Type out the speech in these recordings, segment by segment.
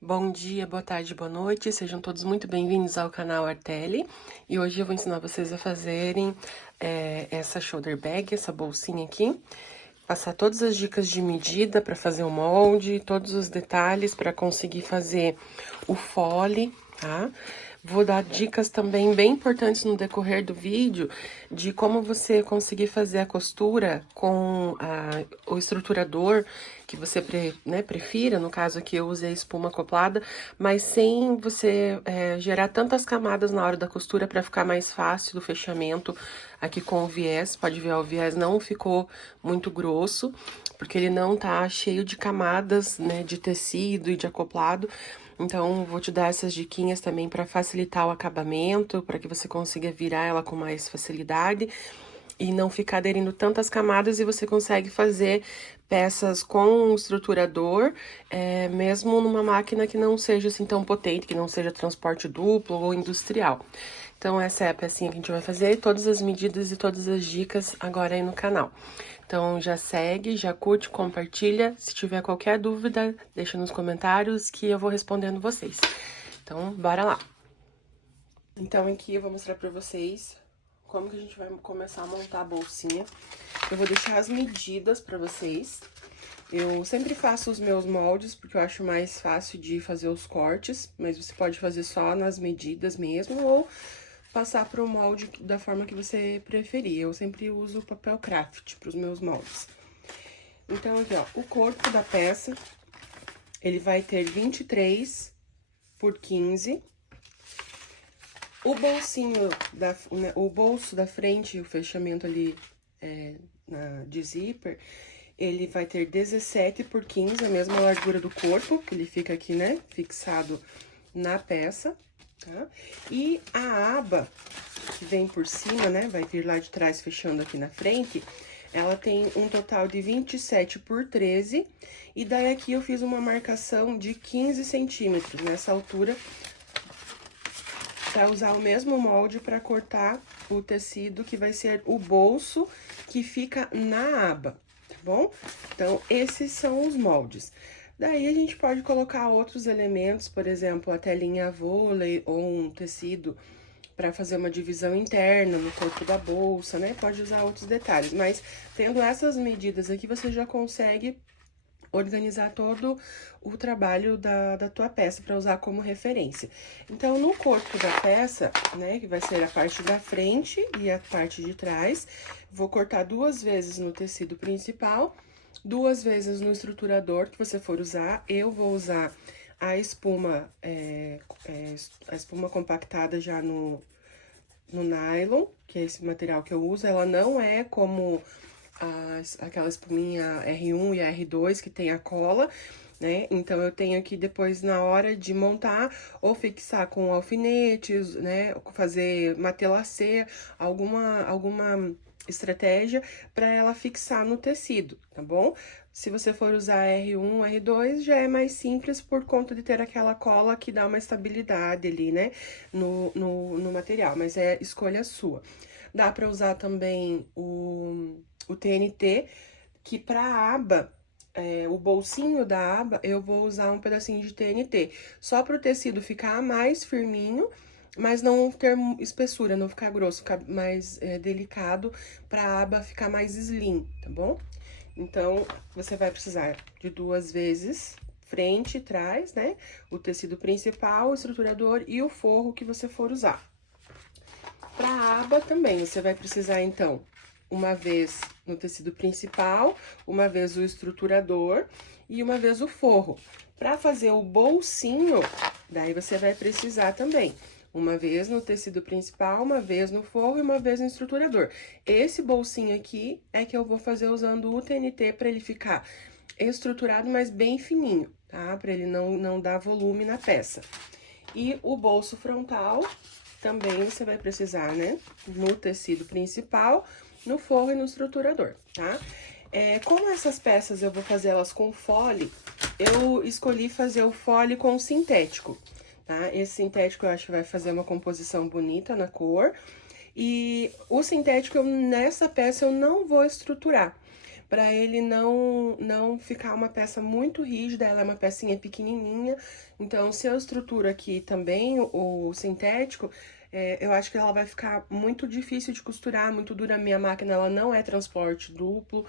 Bom dia, boa tarde, boa noite, sejam todos muito bem-vindos ao canal Artelli. E hoje eu vou ensinar vocês a fazerem essa shoulder bag, essa bolsinha aqui. Passar todas as dicas de medida para fazer o molde, todos os detalhes para conseguir fazer o fole, tá? Vou dar dicas também bem importantes no decorrer do vídeo de como você conseguir fazer a costura com o estruturador que você prefira. No caso aqui eu usei espuma acoplada, mas sem você gerar tantas camadas na hora da costura para ficar mais fácil do fechamento aqui com o viés. Pode ver, ó, o viés não ficou muito grosso, porque ele não tá cheio de camadas, né, de tecido e de acoplado. Então, vou te dar essas diquinhas também para facilitar o acabamento, para que você consiga virar ela com mais facilidade e não ficar aderindo tantas camadas, e você consegue fazer peças com estruturador, mesmo numa máquina que não seja assim tão potente, que não seja transporte duplo ou industrial. Então, essa é a pecinha que a gente vai fazer, todas as medidas e todas as dicas agora aí no canal. Então, já segue, já curte, compartilha. Se tiver qualquer dúvida, deixa nos comentários que eu vou respondendo vocês. Então, bora lá! Então, aqui eu vou mostrar pra vocês como que a gente vai começar a montar a bolsinha. Eu vou deixar as medidas pra vocês. Eu sempre faço os meus moldes, porque eu acho mais fácil de fazer os cortes, mas você pode fazer só nas medidas mesmo, ou passar pro molde da forma que você preferir. Eu sempre uso papel craft pros meus moldes. Então, aqui, ó, o corpo da peça, ele vai ter 23 por 15. O bolsinho, o bolso da frente, o fechamento ali de zíper, ele vai ter 17 por 15, a mesma largura do corpo, que ele fica aqui, né, fixado na peça, tá? E a aba que vem por cima, né, vai vir lá de trás fechando aqui na frente, ela tem um total de 27 por 13, e daí aqui eu fiz uma marcação de 15 centímetros nessa altura, para usar o mesmo molde para cortar o tecido que vai ser o bolso que fica na aba, tá bom? Então, esses são os moldes. Daí, a gente pode colocar outros elementos, por exemplo, a telinha vôlei ou um tecido para fazer uma divisão interna no corpo da bolsa, né? Pode usar outros detalhes, mas tendo essas medidas aqui, você já consegue organizar todo o trabalho da tua peça para usar como referência. Então, no corpo da peça, né, que vai ser a parte da frente e a parte de trás, vou cortar 2 vezes no tecido principal, 2 vezes no estruturador que você for usar. Eu vou usar a espuma, a espuma compactada já no nylon, que é esse material que eu uso. Ela não é como aquela espuminha R1 e R2 que tem a cola, né? Então, eu tenho que depois, na hora de montar, ou fixar com alfinetes, né? Fazer matelacê, alguma estratégia para ela fixar no tecido, tá bom? Se você for usar R1, R2, já é mais simples por conta de ter aquela cola que dá uma estabilidade ali, né? No material, mas é escolha sua. Dá para usar também o TNT, que para a aba, o bolsinho da aba, eu vou usar um pedacinho de TNT, só para o tecido ficar mais firminho, mas não ter espessura, não ficar grosso, ficar mais delicado, para a aba ficar mais slim, tá bom? Então, você vai precisar de 2 vezes, frente e trás, né? O tecido principal, o estruturador e o forro que você for usar. Para a aba também, você vai precisar, então, uma vez no tecido principal, uma vez o estruturador e uma vez o forro. Para fazer o bolsinho, daí você vai precisar também uma vez no tecido principal, uma vez no forro e uma vez no estruturador. Esse bolsinho aqui é que eu vou fazer usando o TNT para ele ficar estruturado, mas bem fininho, tá? Para ele não dar volume na peça. E o bolso frontal também você vai precisar, né? No tecido principal, no forro e no estruturador, tá? Como essas peças eu vou fazer elas com fole, eu escolhi fazer o fole com sintético, tá? Esse sintético eu acho que vai fazer uma composição bonita na cor. E o sintético, nessa peça, eu não vou estruturar. para ele não ficar uma peça muito rígida, ela é uma pecinha pequenininha. Então, se eu estruturo aqui também o sintético, eu acho que ela vai ficar muito difícil de costurar, muito dura. A minha máquina, ela não é transporte duplo.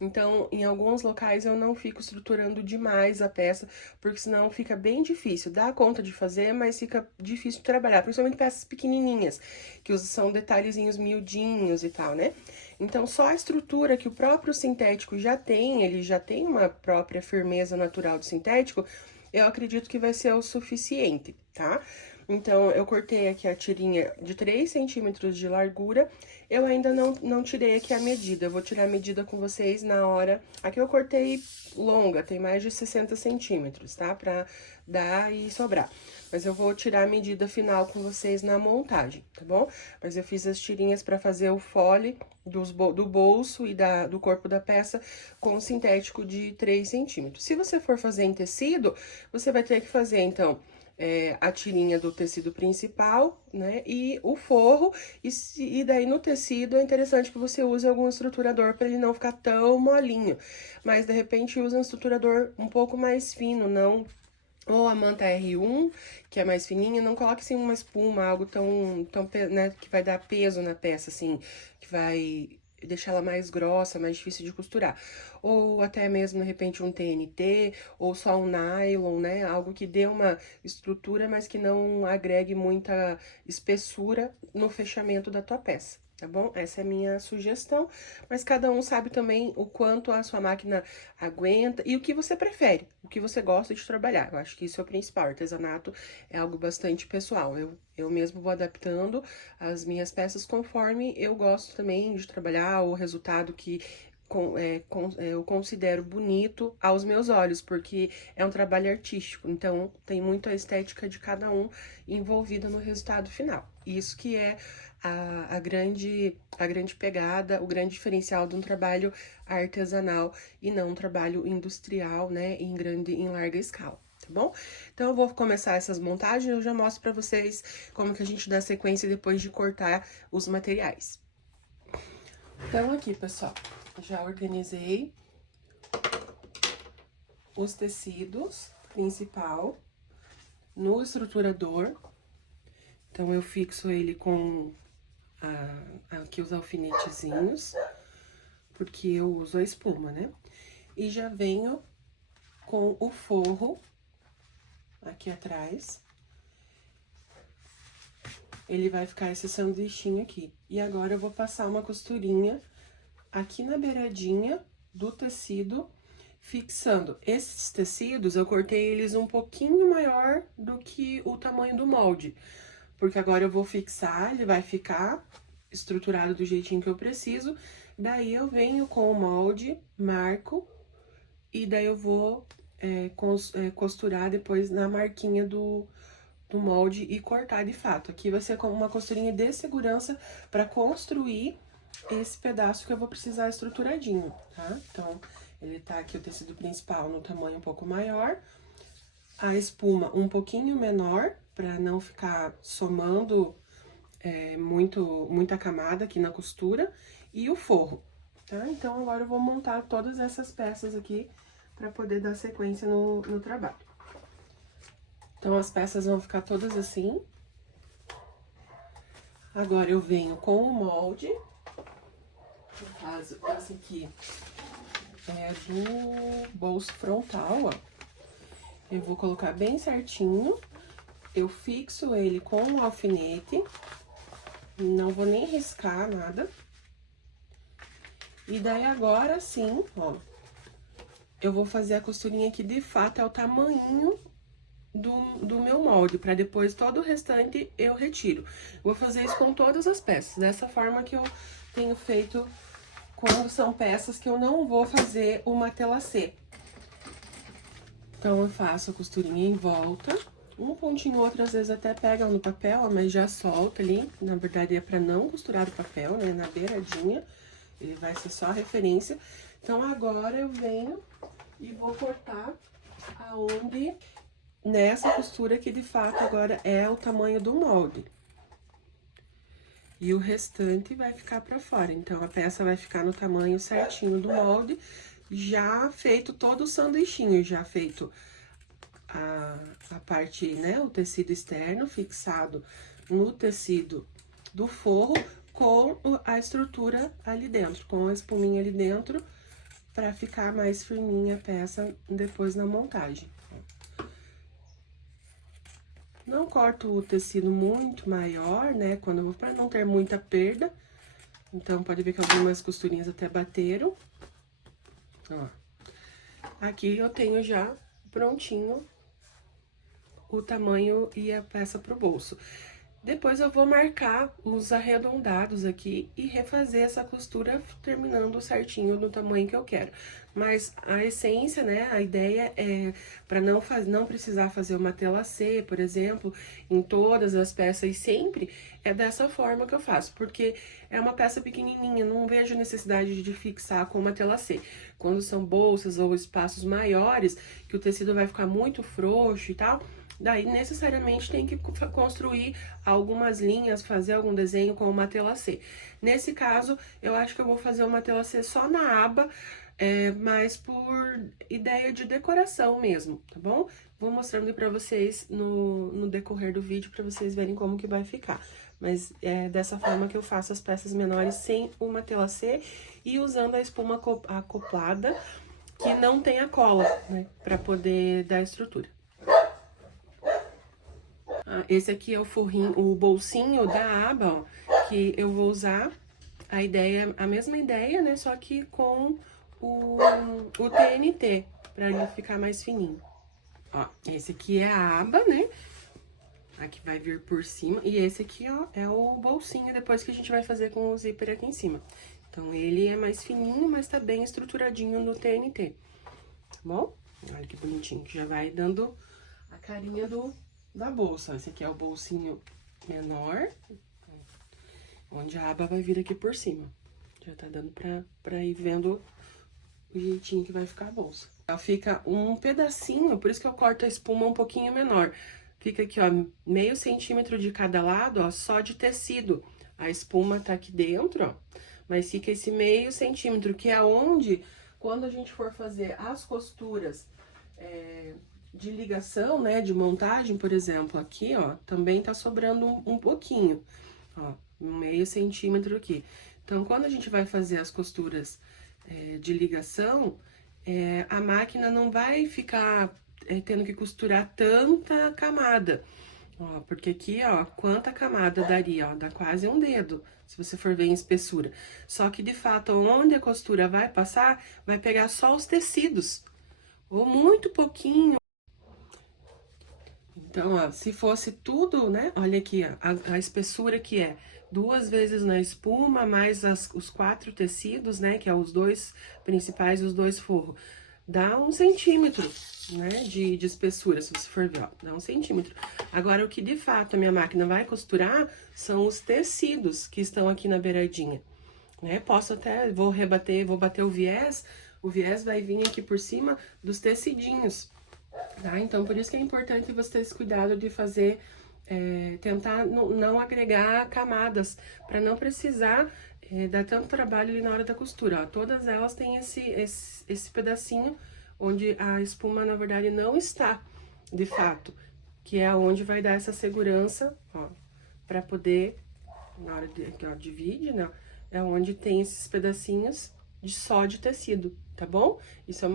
Então, em alguns locais eu não fico estruturando demais a peça, porque senão fica bem difícil. Dá conta de fazer, mas fica difícil de trabalhar, principalmente peças pequenininhas, que são detalhezinhos miudinhos e tal, né? Então, só a estrutura que o próprio sintético já tem, ele já tem uma própria firmeza natural do sintético, eu acredito que vai ser o suficiente, tá? Então, eu cortei aqui a tirinha de 3 centímetros de largura. Eu ainda não tirei aqui a medida. Eu vou tirar a medida com vocês na hora. Aqui eu cortei longa, tem mais de 60 centímetros, tá? Pra dar e sobrar. Mas eu vou tirar a medida final com vocês na montagem, tá bom? Mas eu fiz as tirinhas pra fazer o fole do bolso e do corpo da peça com sintético de 3 centímetros. Se você for fazer em tecido, você vai ter que fazer, então, a tirinha do tecido principal, né, e o forro, e daí no tecido é interessante que você use algum estruturador para ele não ficar tão molinho, mas de repente usa um estruturador um pouco mais fino, não, ou a manta R1, que é mais fininha, não coloque assim uma espuma, algo tão, né, que vai dar peso na peça, assim, que vai deixar ela mais grossa, mais difícil de costurar. Ou até mesmo, de repente, um TNT, ou só um nylon, né? Algo que dê uma estrutura, mas que não agregue muita espessura no fechamento da tua peça, tá bom? Essa é a minha sugestão, mas cada um sabe também o quanto a sua máquina aguenta e o que você prefere, o que você gosta de trabalhar. Eu acho que isso é o principal. Artesanato é algo bastante pessoal. Eu mesmo vou adaptando as minhas peças conforme eu gosto também de trabalhar, o resultado que eu considero bonito aos meus olhos, porque é um trabalho artístico, então tem muito a estética de cada um envolvida no resultado final. Isso que é a grande pegada, o grande diferencial de um trabalho artesanal e não um trabalho industrial, né, em larga escala. Tá bom? Então, eu vou começar essas montagens e eu já mostro pra vocês como que a gente dá sequência depois de cortar os materiais. Então, aqui, pessoal, já organizei os tecidos principal no estruturador. Então, eu fixo ele com aqui os alfinetezinhos, porque eu uso a espuma, né? E já venho com o forro aqui atrás. Ele vai ficar esse sanduichinho aqui. E agora eu vou passar uma costurinha aqui na beiradinha do tecido, fixando. Esses tecidos, eu cortei eles um pouquinho maior do que o tamanho do molde, porque agora eu vou fixar, ele vai ficar estruturado do jeitinho que eu preciso. Daí eu venho com o molde, marco, e daí eu vou costurar depois na marquinha do molde e cortar de fato. Aqui vai ser como uma costurinha de segurança para construir esse pedaço que eu vou precisar estruturadinho, tá? Então, ele tá aqui o tecido principal no tamanho um pouco maior, a espuma um pouquinho menor, para não ficar somando muita camada aqui na costura, e o forro, tá? Então, agora eu vou montar todas essas peças aqui para poder dar sequência no trabalho. Então, as peças vão ficar todas assim. Agora, eu venho com o molde. No caso, esse aqui é do bolso frontal, ó. Eu vou colocar bem certinho. Eu fixo ele com um alfinete. Não vou nem riscar nada. E daí, agora sim, ó. Eu vou fazer a costurinha que de fato é o tamanho do meu molde, para depois todo o restante eu retiro. Vou fazer isso com todas as peças, dessa forma que eu tenho feito quando são peças que eu não vou fazer uma telacê. Então, eu faço a costurinha em volta, um pontinho ou outro, às vezes até pega no papel, mas já solta ali. Na verdade, é pra não costurar o papel, né, na beiradinha, ele vai ser só a referência. Então, agora eu venho e vou cortar aonde... Nessa costura que, de fato, agora é o tamanho do molde. E o restante vai ficar pra fora. Então, a peça vai ficar no tamanho certinho do molde, já feito todo o sanduichinho, já feito a parte, né, o tecido externo fixado no tecido do forro com a estrutura ali dentro, com a espuminha ali dentro, pra ficar mais firminha a peça depois na montagem. Não corto o tecido muito maior, né, pra não ter muita perda. Então, pode ver que algumas costurinhas até bateram. Ó. Aqui eu tenho já prontinho o tamanho e a peça pro bolso. Depois eu vou marcar os arredondados aqui e refazer essa costura terminando certinho no tamanho que eu quero. Mas a essência, né, a ideia é para não precisar fazer uma tela C, por exemplo, em todas as peças e sempre, é dessa forma que eu faço, porque é uma peça pequenininha, não vejo necessidade de fixar com uma tela C. Quando são bolsas ou espaços maiores, que o tecido vai ficar muito frouxo e tal, daí, necessariamente, tem que construir algumas linhas, fazer algum desenho com uma tela C. Nesse caso, eu acho que eu vou fazer uma tela C só na aba, mas por ideia de decoração mesmo, tá bom? Vou mostrando pra vocês no decorrer do vídeo, pra vocês verem como que vai ficar. Mas é dessa forma que eu faço as peças menores sem uma tela C e usando a espuma acoplada, que não tem a cola, né, pra poder dar estrutura. Esse aqui é o forrinho, o bolsinho da aba, ó, que eu vou usar a mesma ideia, né, só que com o TNT, pra ele ficar mais fininho. Ó, esse aqui é a aba, né, aqui vai vir por cima, e esse aqui, ó, é o bolsinho depois que a gente vai fazer com o zíper aqui em cima. Então, ele é mais fininho, mas tá bem estruturadinho no TNT, tá bom? Olha que bonitinho, que já vai dando a carinha da bolsa. Esse aqui é o bolsinho menor, onde a aba vai vir aqui por cima. Já tá dando pra ir vendo o jeitinho que vai ficar a bolsa. Ela fica um pedacinho, por isso que eu corto a espuma um pouquinho menor. Fica aqui, ó, meio centímetro de cada lado, ó, só de tecido. A espuma tá aqui dentro, ó, mas fica esse meio centímetro, que é onde, quando a gente for fazer as costuras de ligação, né, de montagem, por exemplo, aqui, ó, também tá sobrando um pouquinho, ó, meio centímetro aqui. Então, quando a gente vai fazer as costuras de ligação, a máquina não vai ficar tendo que costurar tanta camada, ó, porque aqui, ó, quanta camada daria, ó, dá quase um dedo, se você for ver em espessura. Só que, de fato, onde a costura vai passar, vai pegar só os tecidos, ou muito pouquinho. Então, ó, se fosse tudo, né? Olha aqui, ó, a espessura que é 2 vezes na espuma, mais os 4 tecidos, né? Que é os 2 principais e os 2 forros. Dá 1 centímetro, né? De espessura, se você for ver, ó. Dá 1 centímetro. Agora, o que de fato a minha máquina vai costurar são os tecidos que estão aqui na beiradinha, né? Posso até, vou bater o viés vai vir aqui por cima dos tecidinhos. Tá? Então, por isso que é importante você ter esse cuidado de fazer, tentar não agregar camadas, para não precisar dar tanto trabalho ali na hora da costura, ó. Todas elas têm esse pedacinho onde a espuma, na verdade, não está, de fato, que é onde vai dar essa segurança, ó, para poder, na hora de, ó, divide, né, é onde tem esses pedacinhos só de tecido, tá bom? Isso é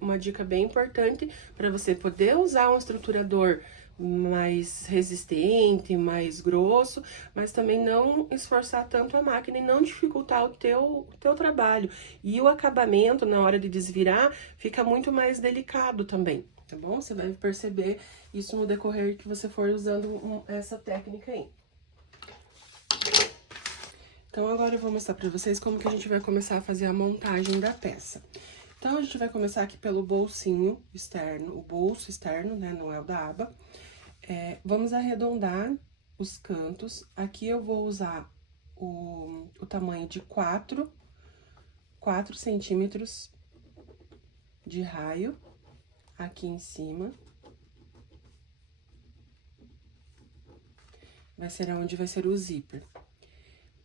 uma dica bem importante para você poder usar um estruturador mais resistente, mais grosso, mas também não esforçar tanto a máquina e não dificultar o teu trabalho. E o acabamento, na hora de desvirar, fica muito mais delicado também, tá bom? Você vai perceber isso no decorrer que você for usando essa técnica aí. Então, agora eu vou mostrar pra vocês como que a gente vai começar a fazer a montagem da peça. Então, a gente vai começar aqui pelo bolsinho externo, o bolso externo, né, não é o da aba. Vamos arredondar os cantos. Aqui eu vou usar o tamanho de 4 centímetros de raio aqui em cima. Vai ser onde vai ser o zíper.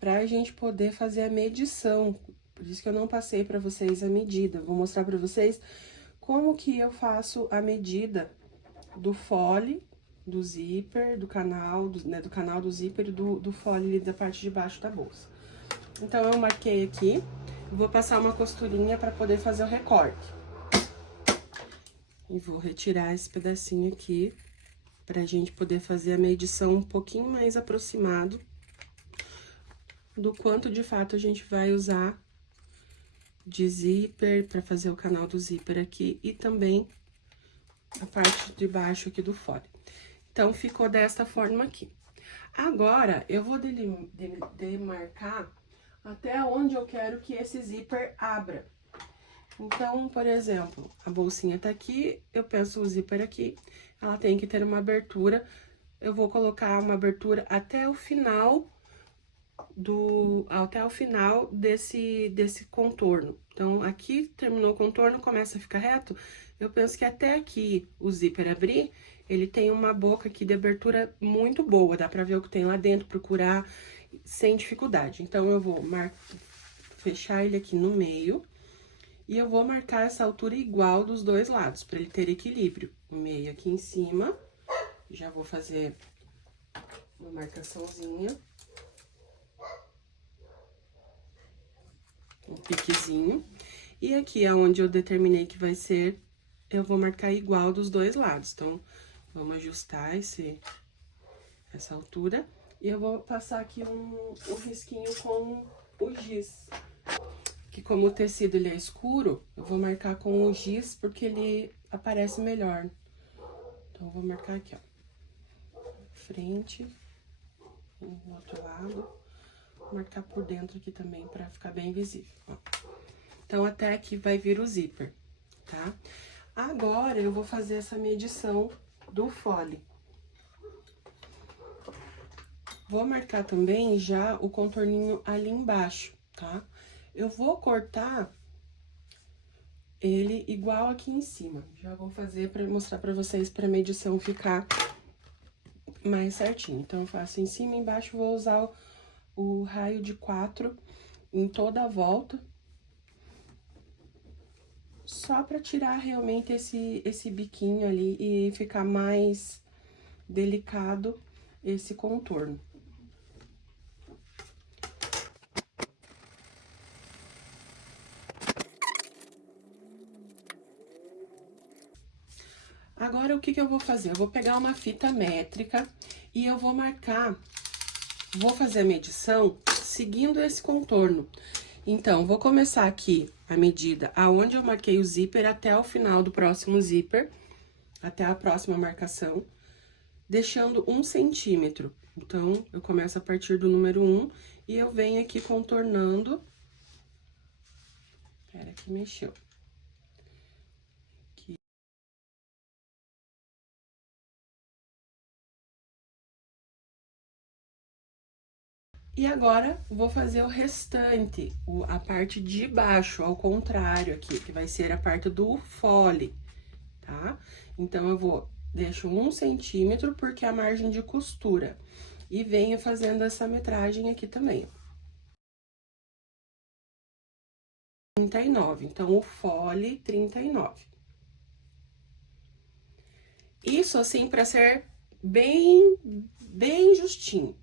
pra gente poder fazer a medição. Por isso que eu não passei pra vocês a medida. Vou mostrar pra vocês como que eu faço a medida do fole, do zíper, do canal, do canal do zíper e do fole ali da parte de baixo da bolsa. Então, eu marquei aqui, vou passar uma costurinha pra poder fazer o recorte. E vou retirar esse pedacinho aqui, pra gente poder fazer a medição um pouquinho mais aproximado do quanto de fato a gente vai usar de zíper pra fazer o canal do zíper aqui e também a parte de baixo aqui do fole. Então, ficou dessa forma aqui. Agora, eu vou demarcar até onde eu quero que esse zíper abra. Então, por exemplo, a bolsinha tá aqui, eu penso o zíper aqui, ela tem que ter uma abertura. Eu vou colocar uma abertura até o final desse contorno. Então, aqui terminou o contorno, começa a ficar reto. Eu penso que até aqui o zíper abrir, ele tem uma boca aqui de abertura muito boa, dá pra ver o que tem lá dentro, procurar sem dificuldade. Então, eu vou fechar ele aqui no meio e eu vou marcar essa altura igual dos dois lados, pra ele ter equilíbrio. O meio aqui em cima, já vou fazer uma marcaçãozinha. Um piquezinho. E aqui, aonde eu determinei que vai ser, eu vou marcar igual dos dois lados. Então, vamos ajustar essa altura. E eu vou passar aqui um risquinho com o giz. Que como o tecido, ele é escuro, eu vou marcar com o giz, porque ele aparece melhor. Então, eu vou marcar aqui, ó. Frente, no outro lado. Vou marcar por dentro aqui também, pra ficar bem visível, ó. Então, até aqui vai vir o zíper, tá? Agora, eu vou fazer essa medição do fole. Vou marcar também já o contorninho ali embaixo, tá? Eu vou cortar ele igual aqui em cima. Já vou fazer pra mostrar pra vocês, pra medição ficar mais certinho. Então, eu faço em cima e embaixo, vou usar o raio de 4 em toda a volta. Só pra tirar realmente esse biquinho ali e ficar mais delicado esse contorno. Agora, o que que eu vou fazer? Eu vou pegar uma fita métrica e eu vou marcar, vou fazer a medição seguindo esse contorno. Então, vou começar aqui a medida aonde eu marquei o zíper até o final do próximo zíper, até a próxima marcação, deixando 1 centímetro. Então, eu começo a partir do número 1 e eu venho aqui contornando. Pera que mexeu. E agora, vou fazer o restante, a parte de baixo, ao contrário aqui, que vai ser a parte do fole, tá? Então, eu deixo 1 centímetro, porque é a margem de costura. E venho fazendo essa metragem aqui também, ó. 39, então, o fole, 39. Isso, assim, pra ser bem justinho.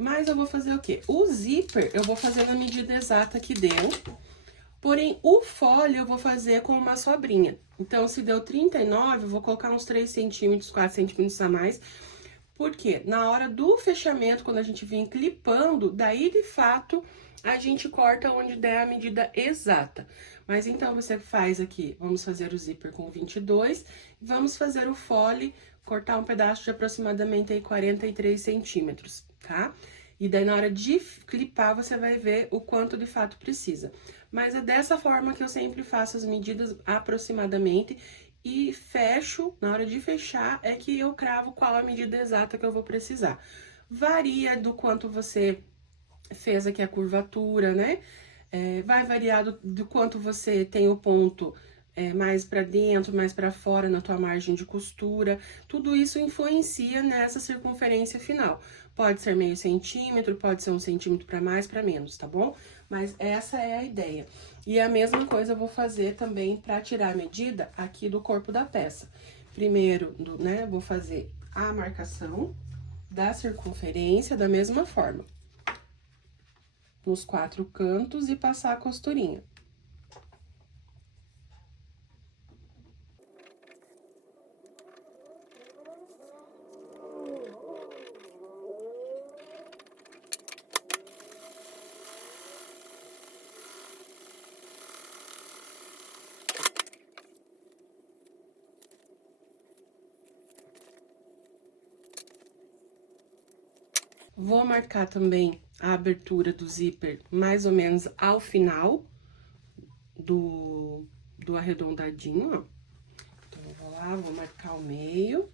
Mas eu vou fazer o quê? O zíper, eu vou fazer na medida exata que deu. Porém, o fole eu vou fazer com uma sobrinha. Então, se deu 39, eu vou colocar uns 3 centímetros, 4 centímetros a mais. Porque na hora do fechamento, quando a gente vem clipando, daí, de fato, a gente corta onde der a medida exata. Mas, então, você faz aqui, vamos fazer o zíper com 22, vamos fazer o fole, cortar um pedaço de aproximadamente aí 43 centímetros, tá? E daí, na hora de clipar, você vai ver o quanto de fato precisa. Mas é dessa forma que eu sempre faço as medidas aproximadamente e fecho, na hora de fechar, é que eu cravo qual a medida exata que eu vou precisar. Varia do quanto você fez aqui a curvatura, né? Vai variar do quanto você tem o ponto mais pra dentro, mais pra fora na tua margem de costura. Tudo isso influencia nessa circunferência final. Pode ser meio centímetro, pode ser 1 centímetro pra mais, pra menos, tá bom? Mas essa é a ideia. E a mesma coisa eu vou fazer também pra tirar a medida aqui do corpo da peça. Primeiro, né, vou fazer a marcação da circunferência da mesma forma. Nos 4 cantos e passar a costurinha. Vou marcar também a abertura do zíper mais ou menos ao final do arredondadinho, ó. Então, eu vou lá, vou marcar o meio.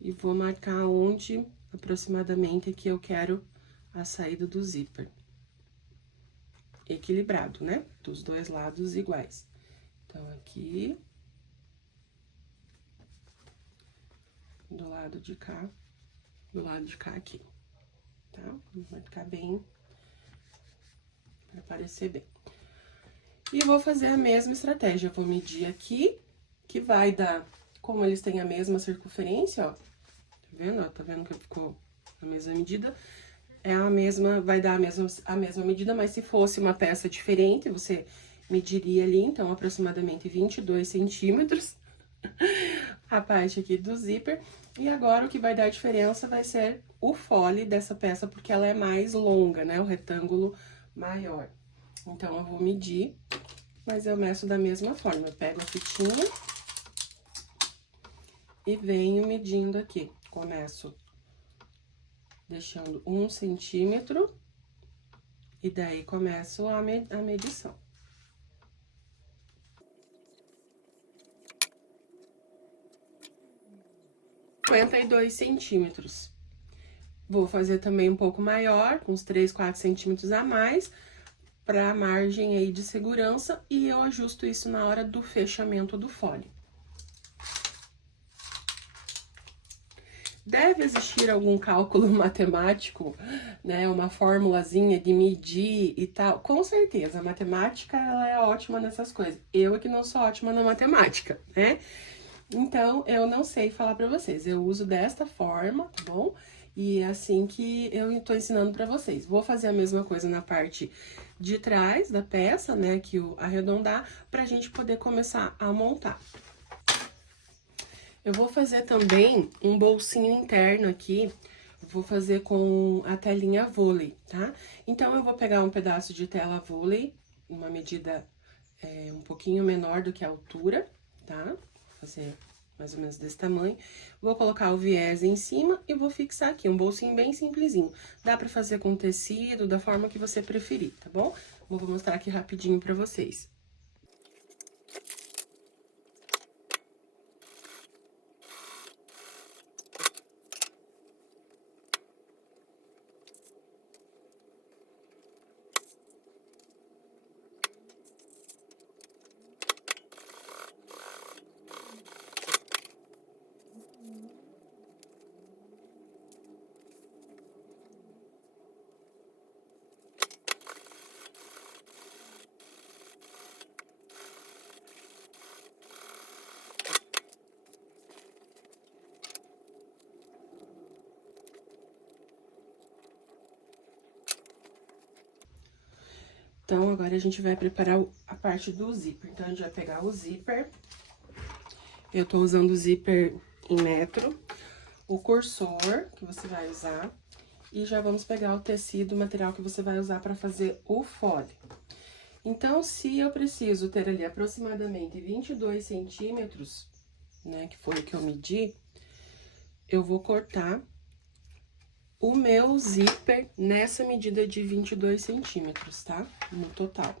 E vou marcar onde, aproximadamente, que eu quero a saída do zíper. Equilibrado, né? Dos 2 lados iguais. Então, aqui. Do lado de cá aqui, tá? Vou marcar bem, pra aparecer bem. E vou fazer a mesma estratégia, eu vou medir aqui, que vai dar, como eles têm a mesma circunferência, ó, tá vendo? Ó, tá vendo que ficou a mesma medida? É a mesma, vai dar a mesma medida, mas se fosse uma peça diferente, você mediria ali, então, aproximadamente 22 centímetros, a parte aqui do zíper. E agora, o que vai dar a diferença vai ser o fole dessa peça, porque ela é mais longa, né? O retângulo maior. Então, eu vou medir, mas eu meço da mesma forma. Eu pego a fitinha e venho medindo aqui. Começo deixando 1 centímetro e daí começo a medição. 52 centímetros. Vou fazer também um pouco maior, com uns 3, 4 centímetros a mais, pra margem aí de segurança, e eu ajusto isso na hora do fechamento do fole. Deve existir algum cálculo matemático, né, uma formulazinha de medir e tal. Com certeza, a matemática, ela é ótima nessas coisas. Eu é que não sou ótima na matemática, né? Então, eu não sei falar pra vocês. Eu uso desta forma, tá bom? E é assim que eu tô ensinando pra vocês. Vou fazer a mesma coisa na parte de trás da peça, né, que o arredondar, pra gente poder começar a montar. Eu vou fazer também um bolsinho interno aqui, vou fazer com a telinha vôlei, tá? Então, eu vou pegar um pedaço de tela vôlei, uma medida um pouquinho menor do que a altura, tá? Vou fazer mais ou menos desse tamanho. Vou colocar o viés em cima e vou fixar aqui, um bolsinho bem simplesinho. Dá pra fazer com tecido, da forma que você preferir, tá bom? Vou mostrar aqui rapidinho pra vocês. Então, agora a gente vai preparar a parte do zíper. Então, a gente vai pegar o zíper. Eu tô usando o zíper em metro, o cursor que você vai usar, e já vamos pegar o tecido, o material que você vai usar pra fazer o fole. Então, se eu preciso ter ali aproximadamente 22 centímetros, né, que foi o que eu medi, eu vou cortar o meu zíper nessa medida de 22 centímetros, tá? No total.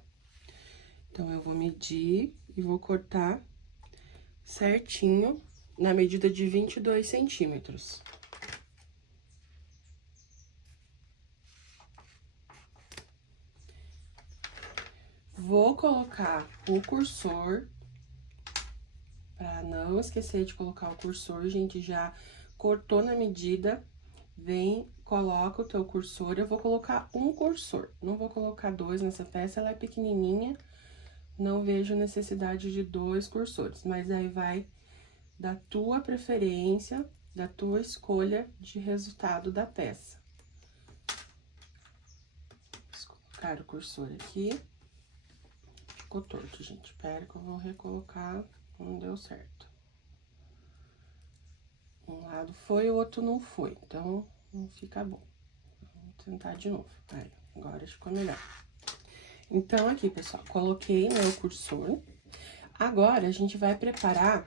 Então, eu vou medir e vou cortar certinho na medida de 22 centímetros. Vou colocar o cursor, pra não esquecer de colocar o cursor, gente, já cortou na medida, vem, coloca o teu cursor. Eu vou colocar um cursor, não vou colocar dois nessa peça, ela é pequenininha, não vejo necessidade de dois cursores, mas aí vai da tua preferência, da tua escolha de resultado da peça. Vou colocar o cursor aqui. Ficou torto, gente. Espera que eu vou recolocar, não deu certo. Um lado foi, o outro não foi, então não fica bom. Vamos tentar de novo. Aí, agora ficou melhor. Então, aqui, pessoal, coloquei meu cursor. Agora, a gente vai preparar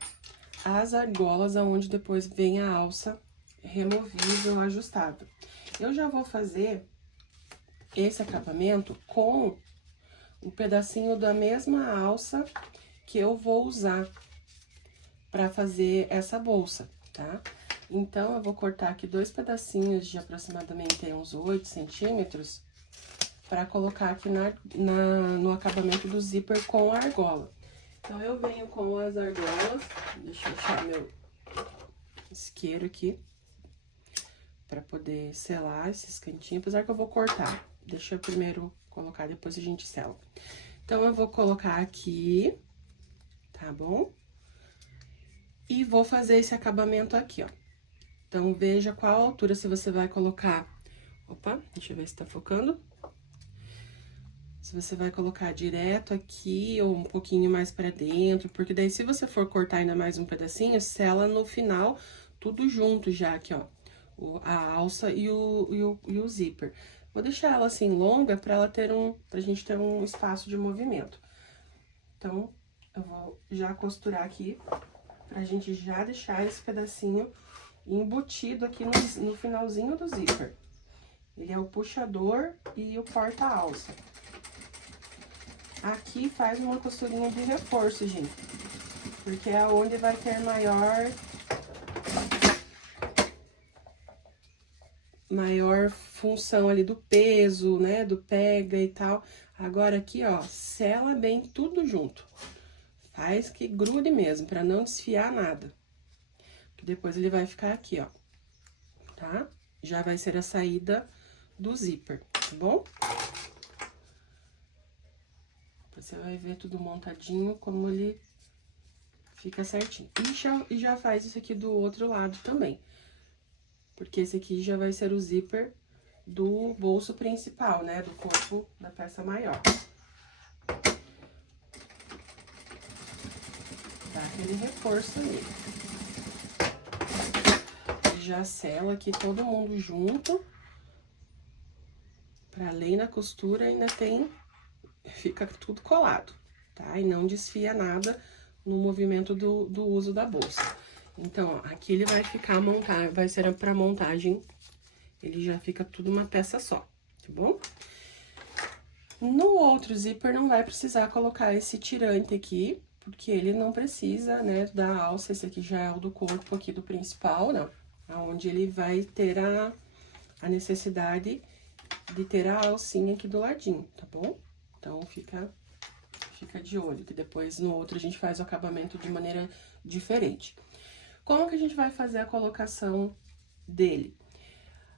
as argolas, aonde depois vem a alça removível, ajustável. Eu já vou fazer esse acabamento com um pedacinho da mesma alça que eu vou usar para fazer essa bolsa, tá? Então, eu vou cortar aqui dois pedacinhos de aproximadamente uns 8 centímetros para colocar aqui no acabamento do zíper com a argola. Então, eu venho com as argolas, deixa eu achar meu isqueiro aqui, para poder selar esses cantinhos, apesar que eu vou cortar. Deixa eu primeiro colocar, depois a gente sela. Então, eu vou colocar aqui, tá bom? E vou fazer esse acabamento aqui, ó. Então, veja qual altura, se você vai colocar... Opa, deixa eu ver se tá focando. Se você vai colocar direto aqui ou um pouquinho mais pra dentro, porque daí se você for cortar ainda mais um pedacinho, sela no final tudo junto já aqui, ó. A alça e o zíper. Vou deixar ela assim longa pra ela ter pra gente ter um espaço de movimento. Então, eu vou já costurar aqui pra gente já deixar esse pedacinho embutido aqui no finalzinho do zíper. Ele é o puxador e o porta-alça. Aqui faz uma costurinha de reforço, gente, porque é onde vai ter maior função ali do peso, né, do pega e tal. Agora aqui, ó, sela bem tudo junto. Faz que grude mesmo, pra não desfiar nada. Depois ele vai ficar aqui, ó, tá? Já vai ser a saída do zíper, tá bom? Você vai ver tudo montadinho, como ele fica certinho. E já faz isso aqui do outro lado também. Porque esse aqui já vai ser o zíper do bolso principal, né? Do corpo da peça maior. Dá aquele reforço ali. Já sela aqui todo mundo junto. Pra além da costura ainda tem... Fica tudo colado, tá? E não desfia nada no movimento do uso da bolsa. Então, ó, aqui ele vai ficar vai ser pra montagem, ele já fica tudo uma peça só, tá bom? No outro zíper não vai precisar colocar esse tirante aqui, porque ele não precisa, né, da alça. Esse aqui já é o do corpo aqui do principal, não. Onde ele vai ter a necessidade de ter a alcinha aqui do ladinho, tá bom? Então, fica de olho, que depois no outro a gente faz o acabamento de maneira diferente. Como que a gente vai fazer a colocação dele?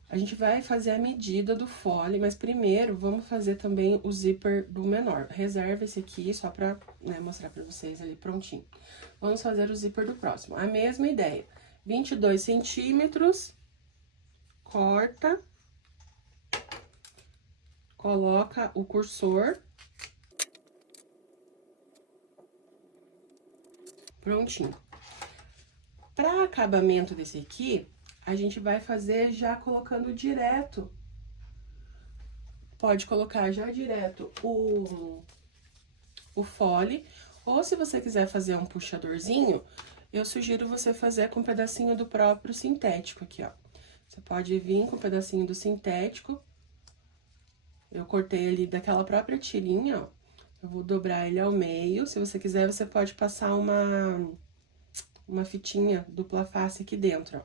A gente vai fazer a medida do fole, mas primeiro vamos fazer também o zíper do menor. Reserva esse aqui só pra, né, mostrar pra vocês ali prontinho. Vamos fazer o zíper do próximo. A mesma ideia, 22 centímetros, corta, coloca o cursor. Prontinho. Para acabamento desse aqui, a gente vai fazer já colocando direto. Pode colocar já direto o fole, ou se você quiser fazer um puxadorzinho, eu sugiro você fazer com um pedacinho do próprio sintético aqui, ó. Você pode vir com um pedacinho do sintético. Eu cortei ali daquela própria tirinha, ó. Eu vou dobrar ele ao meio. Se você quiser, você pode passar uma fitinha dupla face aqui dentro, ó.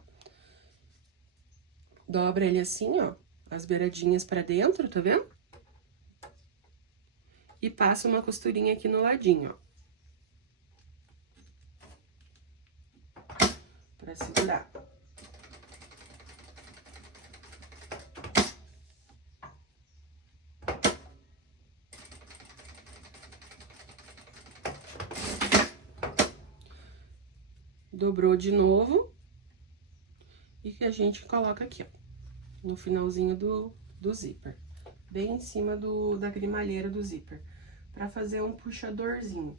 Dobra ele assim, ó, as beiradinhas pra dentro, tá vendo? E passa uma costurinha aqui no ladinho, ó. Pra segurar. Dobrou de novo. E que a gente coloca aqui, ó. No finalzinho do zíper. Bem em cima da grimalheira do zíper. Pra fazer um puxadorzinho.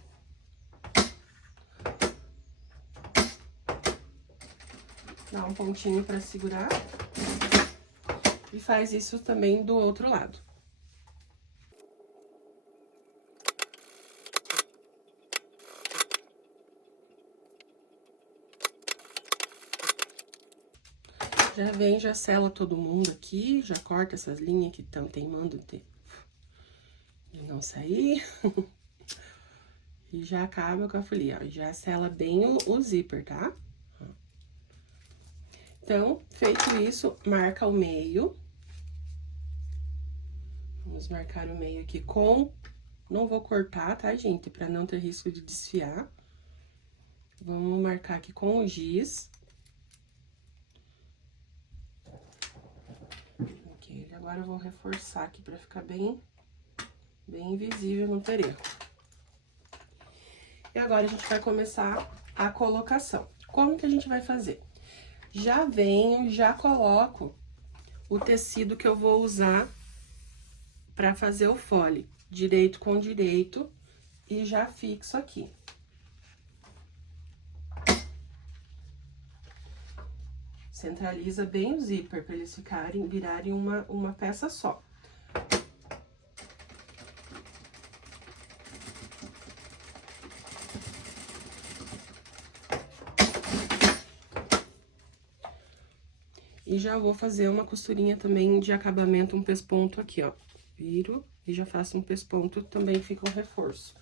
Dá um pontinho pra segurar. E faz isso também do outro lado. Já vem, já sela todo mundo aqui, já corta essas linhas que estão teimando de não sair. E já acaba com a folia, ó. Já sela bem o zíper, tá? Então, feito isso, marca o meio. Vamos marcar o meio aqui com... Não vou cortar, tá, gente? Pra não ter risco de desfiar. Vamos marcar aqui com o giz. Ok, agora eu vou reforçar aqui pra ficar bem visível, não ter erro. E agora a gente vai começar a colocação. Como que a gente vai fazer? Já venho, já coloco o tecido que eu vou usar pra fazer o fole, direito com direito, e já fixo aqui. Centraliza bem o zíper, pra eles virarem uma peça só. E já vou fazer uma costurinha também de acabamento, um pesponto aqui, ó. Viro e já faço um pesponto, também fica um reforço.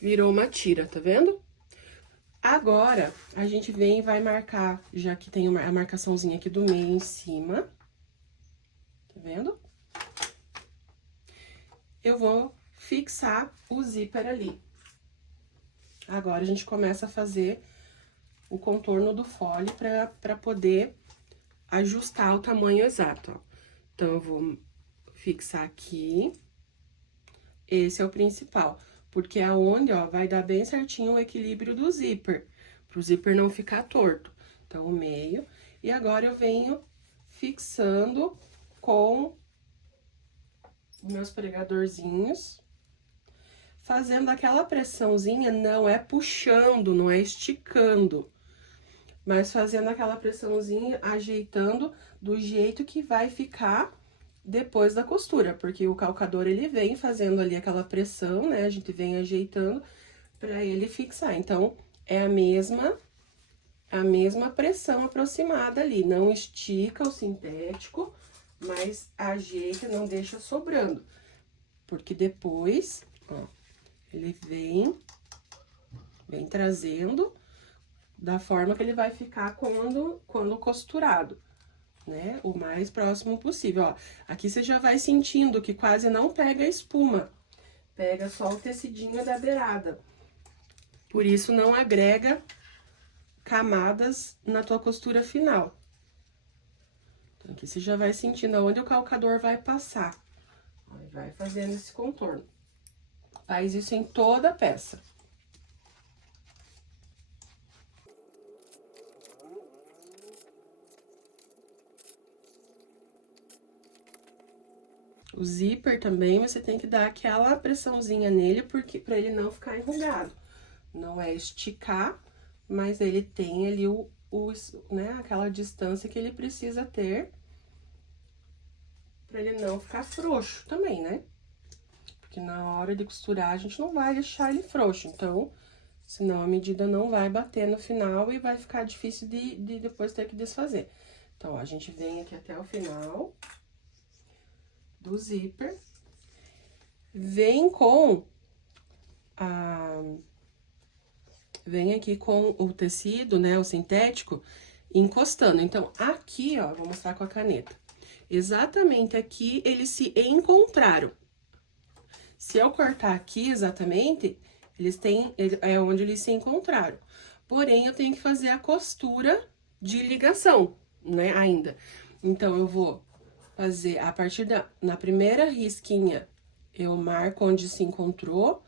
Virou uma tira, tá vendo? Agora, a gente vem e vai marcar, já que tem a marcaçãozinha aqui do meio em cima. Tá vendo? Eu vou fixar o zíper ali. Agora, a gente começa a fazer o contorno do fole pra poder ajustar o tamanho exato, ó. Então, eu vou fixar aqui. Esse é o principal. Porque é onde, ó, vai dar bem certinho o equilíbrio do zíper, pro zíper não ficar torto. Então, o meio. E agora, eu venho fixando com os meus pregadorzinhos, fazendo aquela pressãozinha, não é puxando, não é esticando, mas fazendo aquela pressãozinha, ajeitando do jeito que vai ficar depois da costura, porque o calcador, ele vem fazendo ali aquela pressão, né? A gente vem ajeitando pra ele fixar. Então, é a mesma pressão aproximada ali. Não estica o sintético, mas ajeita, não deixa sobrando. Porque depois, ó, ele vem trazendo da forma que ele vai ficar quando costurado, né? O mais próximo possível, ó. Aqui você já vai sentindo que quase não pega a espuma. Pega só o tecidinho da beirada. Por isso, não agrega camadas na tua costura final. Então, aqui você já vai sentindo aonde o calcador vai passar. Ó, e vai fazendo esse contorno. Faz isso em toda a peça. O zíper também, você tem que dar aquela pressãozinha nele, porque pra ele não ficar enrugado. Não é esticar, mas ele tem ali né, aquela distância que ele precisa ter pra ele não ficar frouxo também, né? porque na hora de costurar a gente não vai deixar ele frouxo, então, senão a medida não vai bater no final e vai ficar difícil de depois ter que desfazer. Então, ó, a gente vem aqui até o final do zíper, vem aqui com o tecido, né, o sintético, encostando. Então, aqui, ó, vou mostrar com a caneta. Exatamente aqui, eles se encontraram. Se eu cortar aqui exatamente, é onde eles se encontraram. Porém, eu tenho que fazer a costura de ligação, né, ainda. Então, eu vou fazer a partir na primeira risquinha, eu marco onde se encontrou.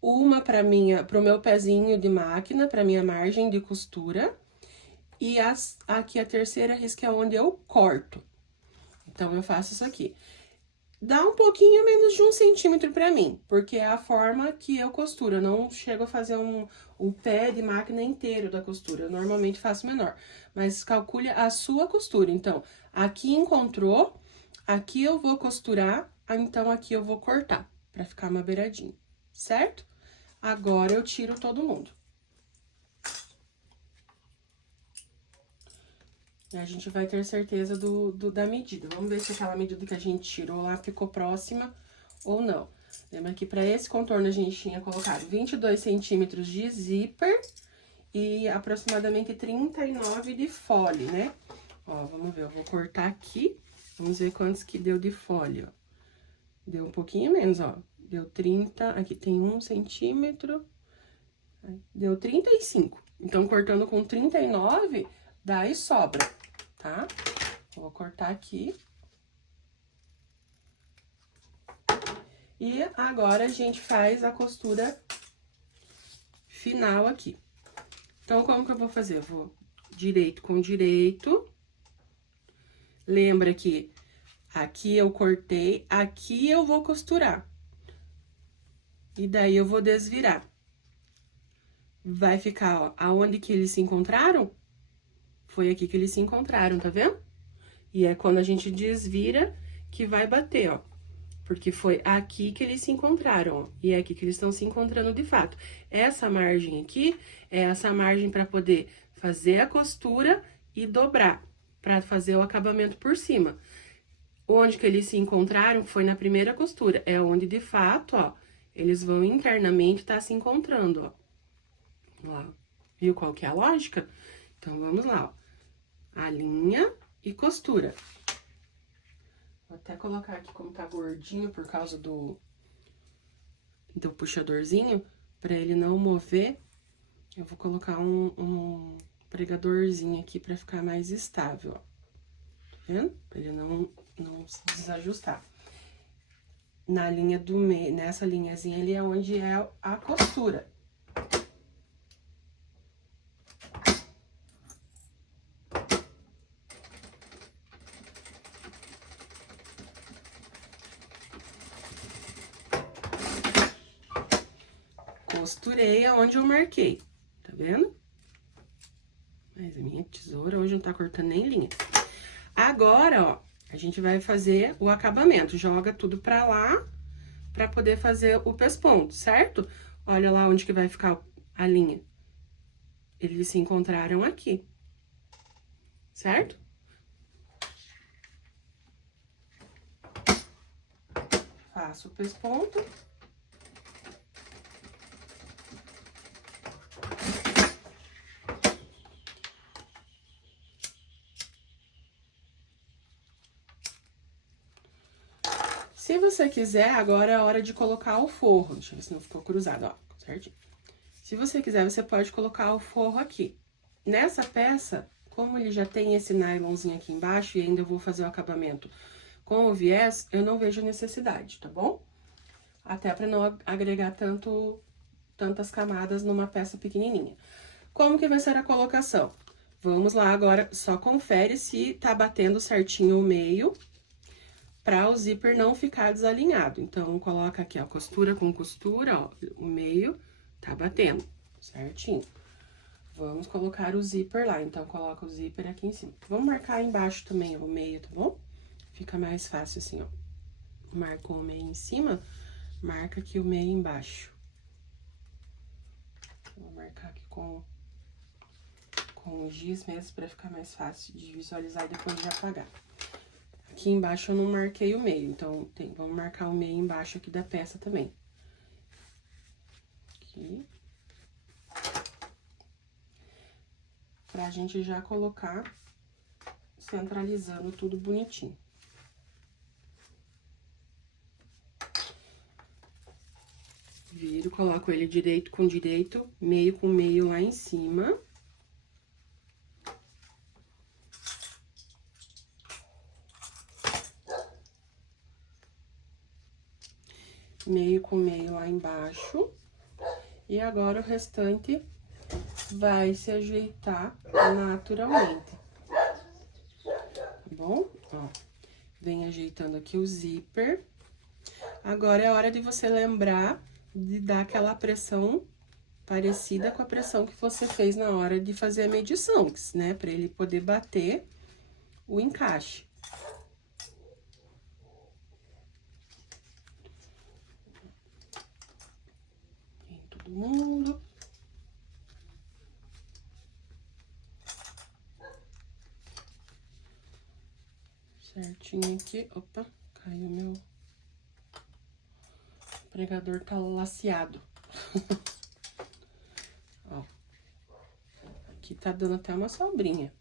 Uma pro meu pezinho de máquina, pra minha margem de costura. E aqui a terceira risca é onde eu corto. Então, eu faço isso aqui. Dá um pouquinho menos de 1 centímetro pra mim, porque é a forma que eu costuro. Eu não chego a fazer o pé de máquina inteiro da costura. Eu normalmente faço menor. Mas calcule a sua costura. Então, aqui encontrou, aqui eu vou costurar, então aqui eu vou cortar, pra ficar uma beiradinha, certo? Agora, eu tiro todo mundo. E a gente vai ter certeza da medida. Vamos ver se aquela medida que a gente tirou lá ficou próxima ou não. Lembra que para esse contorno a gente tinha colocado 22 centímetros de zíper e aproximadamente 39 de fole, né? Ó, vamos ver, eu vou cortar aqui, vamos ver quantos que deu de fole, ó. Deu um pouquinho menos, ó. Deu 30, aqui tem 1 centímetro, deu 35. Então, cortando com 39, daí sobra, tá? Vou cortar aqui. E agora, a gente faz a costura final aqui. Então, como que eu vou fazer? Eu vou direito com direito. Lembra que aqui eu cortei, aqui eu vou costurar. E daí, eu vou desvirar. Vai ficar, ó, aonde que eles se encontraram? Foi aqui que eles se encontraram, tá vendo? E é quando a gente desvira que vai bater, ó. Porque foi aqui que eles se encontraram, ó. E é aqui que eles estão se encontrando de fato. Essa margem aqui é essa margem para poder fazer a costura e dobrar, para fazer o acabamento por cima. Onde que eles se encontraram foi na primeira costura. É onde, de fato, ó, eles vão internamente estar se encontrando, ó. Lá. Viu qual que é a lógica? Então, vamos lá, ó. A linha e costura. Vou até colocar aqui como tá gordinho por causa do puxadorzinho, pra ele não mover. Eu vou colocar um pregadorzinho aqui pra ficar mais estável, ó. Tá vendo? Pra ele não se desajustar. Na linha do meio, nessa linhazinha ali é onde é a costura. Costurei aonde eu marquei, tá vendo? Mas a minha tesoura hoje não tá cortando nem linha. Agora, ó, a gente vai fazer o acabamento. Joga tudo pra lá, pra poder fazer o pesponto, certo? Olha lá onde que vai ficar a linha. Eles se encontraram aqui, certo? Faço o pesponto. Se você quiser, agora é a hora de colocar o forro. Deixa eu ver se não ficou cruzado, ó, certinho. Se você quiser, você pode colocar o forro aqui. Nessa peça, como ele já tem esse nylonzinho aqui embaixo e ainda eu vou fazer o acabamento com o viés, eu não vejo necessidade, tá bom? Até pra não agregar tantas camadas numa peça pequenininha. Como que vai ser a colocação? Vamos lá agora, só confere se tá batendo certinho o meio, pra o zíper não ficar desalinhado. Então, coloca aqui, ó, costura com costura, ó, o meio tá batendo, certinho. Vamos colocar o zíper lá, então, coloca o zíper aqui em cima. Vamos marcar embaixo também, ó, o meio, tá bom? Fica mais fácil assim, ó. marcou o meio em cima, marca aqui o meio embaixo. Vou marcar aqui com o giz mesmo, pra ficar mais fácil de visualizar e depois de apagar. Aqui embaixo eu não marquei o meio, então vamos marcar o meio embaixo aqui da peça também. Aqui. Pra gente já colocar centralizando tudo bonitinho. Viro, coloco ele direito com direito, meio com meio lá em cima. Meio com meio lá embaixo. E agora o restante vai se ajeitar naturalmente. Tá bom? Ó, vem ajeitando aqui o zíper. Agora é hora de você lembrar de dar aquela pressão parecida com a pressão que você fez na hora de fazer a medição, né? Pra ele poder bater o encaixe. Vem todo mundo. Certinho aqui. Opa, caiu meu... O pregador tá laceado. Ó. Aqui tá dando até uma sombrinha.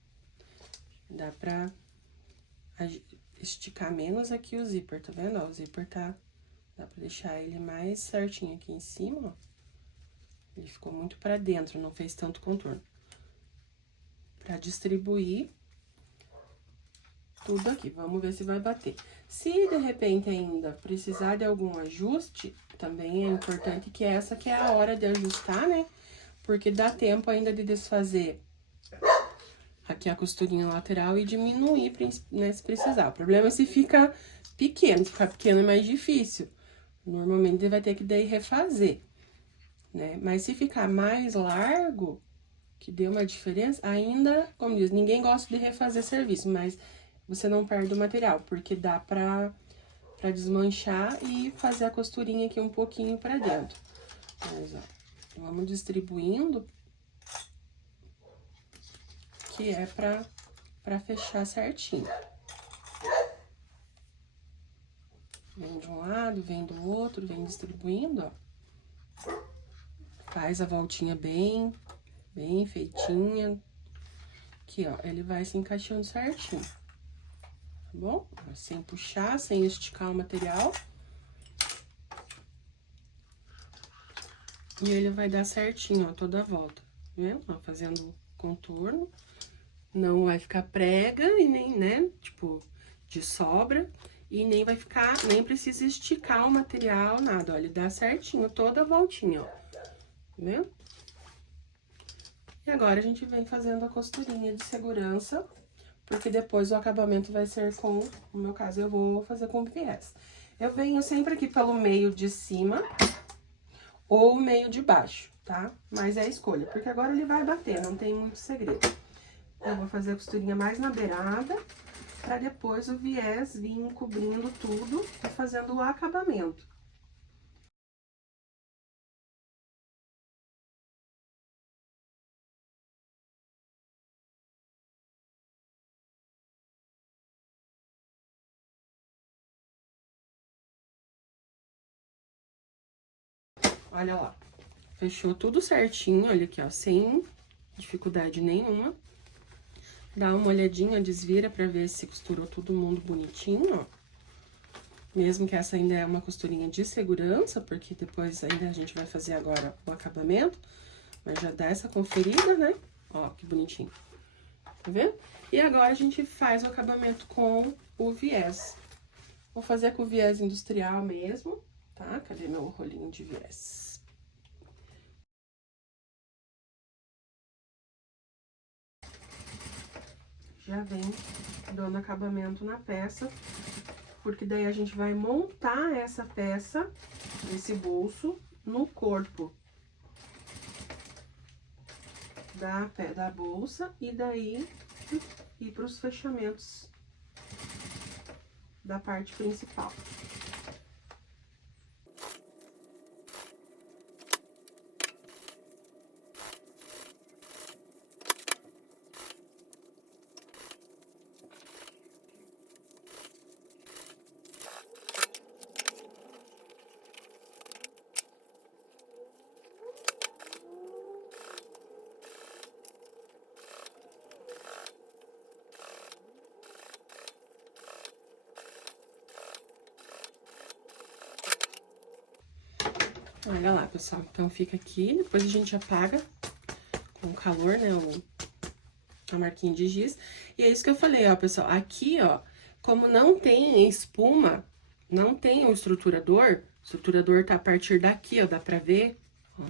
Dá pra esticar menos aqui o zíper, tá vendo? Ó, o zíper tá... Dá pra deixar ele mais certinho aqui em cima, ó. Ele ficou muito pra dentro, não fez tanto contorno. Pra distribuir tudo aqui. Vamos ver se vai bater. Se, de repente, ainda precisar de algum ajuste, também é importante que essa que é a hora de ajustar, né? Porque dá tempo ainda de desfazer aqui a costurinha lateral e diminuir, né, se precisar. O problema é se fica pequeno. Se ficar pequeno é mais difícil. Normalmente, ele vai ter que daí refazer, né? Mas se ficar mais largo, que deu uma diferença, ainda, como diz, ninguém gosta de refazer serviço, mas você não perde o material, porque dá pra desmanchar e fazer a costurinha aqui um pouquinho pra dentro. Mas, ó, vamos distribuindo, que é pra fechar certinho. Vem de um lado, vem do outro, vem distribuindo, ó. Faz a voltinha bem feitinha. Aqui, ó, ele vai se encaixando certinho. Tá bom? Sem puxar, sem esticar o material. E ele vai dar certinho, ó, toda a volta. Tá vendo? Ó, fazendo contorno. Não vai ficar prega e nem, né, tipo, de sobra. E nem vai ficar, nem precisa esticar o material, nada. Ó, ele dá certinho toda a voltinha, ó. Tá vendo? E agora, a gente vem fazendo a costurinha de segurança, porque depois o acabamento vai ser com, no meu caso, eu vou fazer com viés. Eu venho sempre aqui pelo meio de cima ou meio de baixo, tá? Mas é a escolha, porque agora ele vai bater, não tem muito segredo. Eu vou fazer a costurinha mais na beirada, pra depois o viés vir cobrindo tudo e fazendo o acabamento. Olha lá, fechou tudo certinho, olha aqui, ó, sem dificuldade nenhuma. Dá uma olhadinha, desvira pra ver se costurou todo mundo bonitinho, ó. Mesmo que essa ainda é uma costurinha de segurança, porque depois ainda a gente vai fazer agora o acabamento. Mas já dá essa conferida, né? Ó, que bonitinho. Tá vendo? E agora a gente faz o acabamento com o viés. Vou fazer com o viés industrial mesmo, tá? Cadê meu rolinho de viés? Já vem dando acabamento na peça, porque daí a gente vai montar essa peça, esse bolso, no corpo da bolsa e daí ir para os fechamentos da parte principal. Olha lá, pessoal. Então, fica aqui, depois a gente apaga com o calor, né, a marquinha de giz. E é isso que eu falei, ó, pessoal. Aqui, ó, como não tem espuma, não tem o estruturador tá a partir daqui, ó, dá pra ver, ó.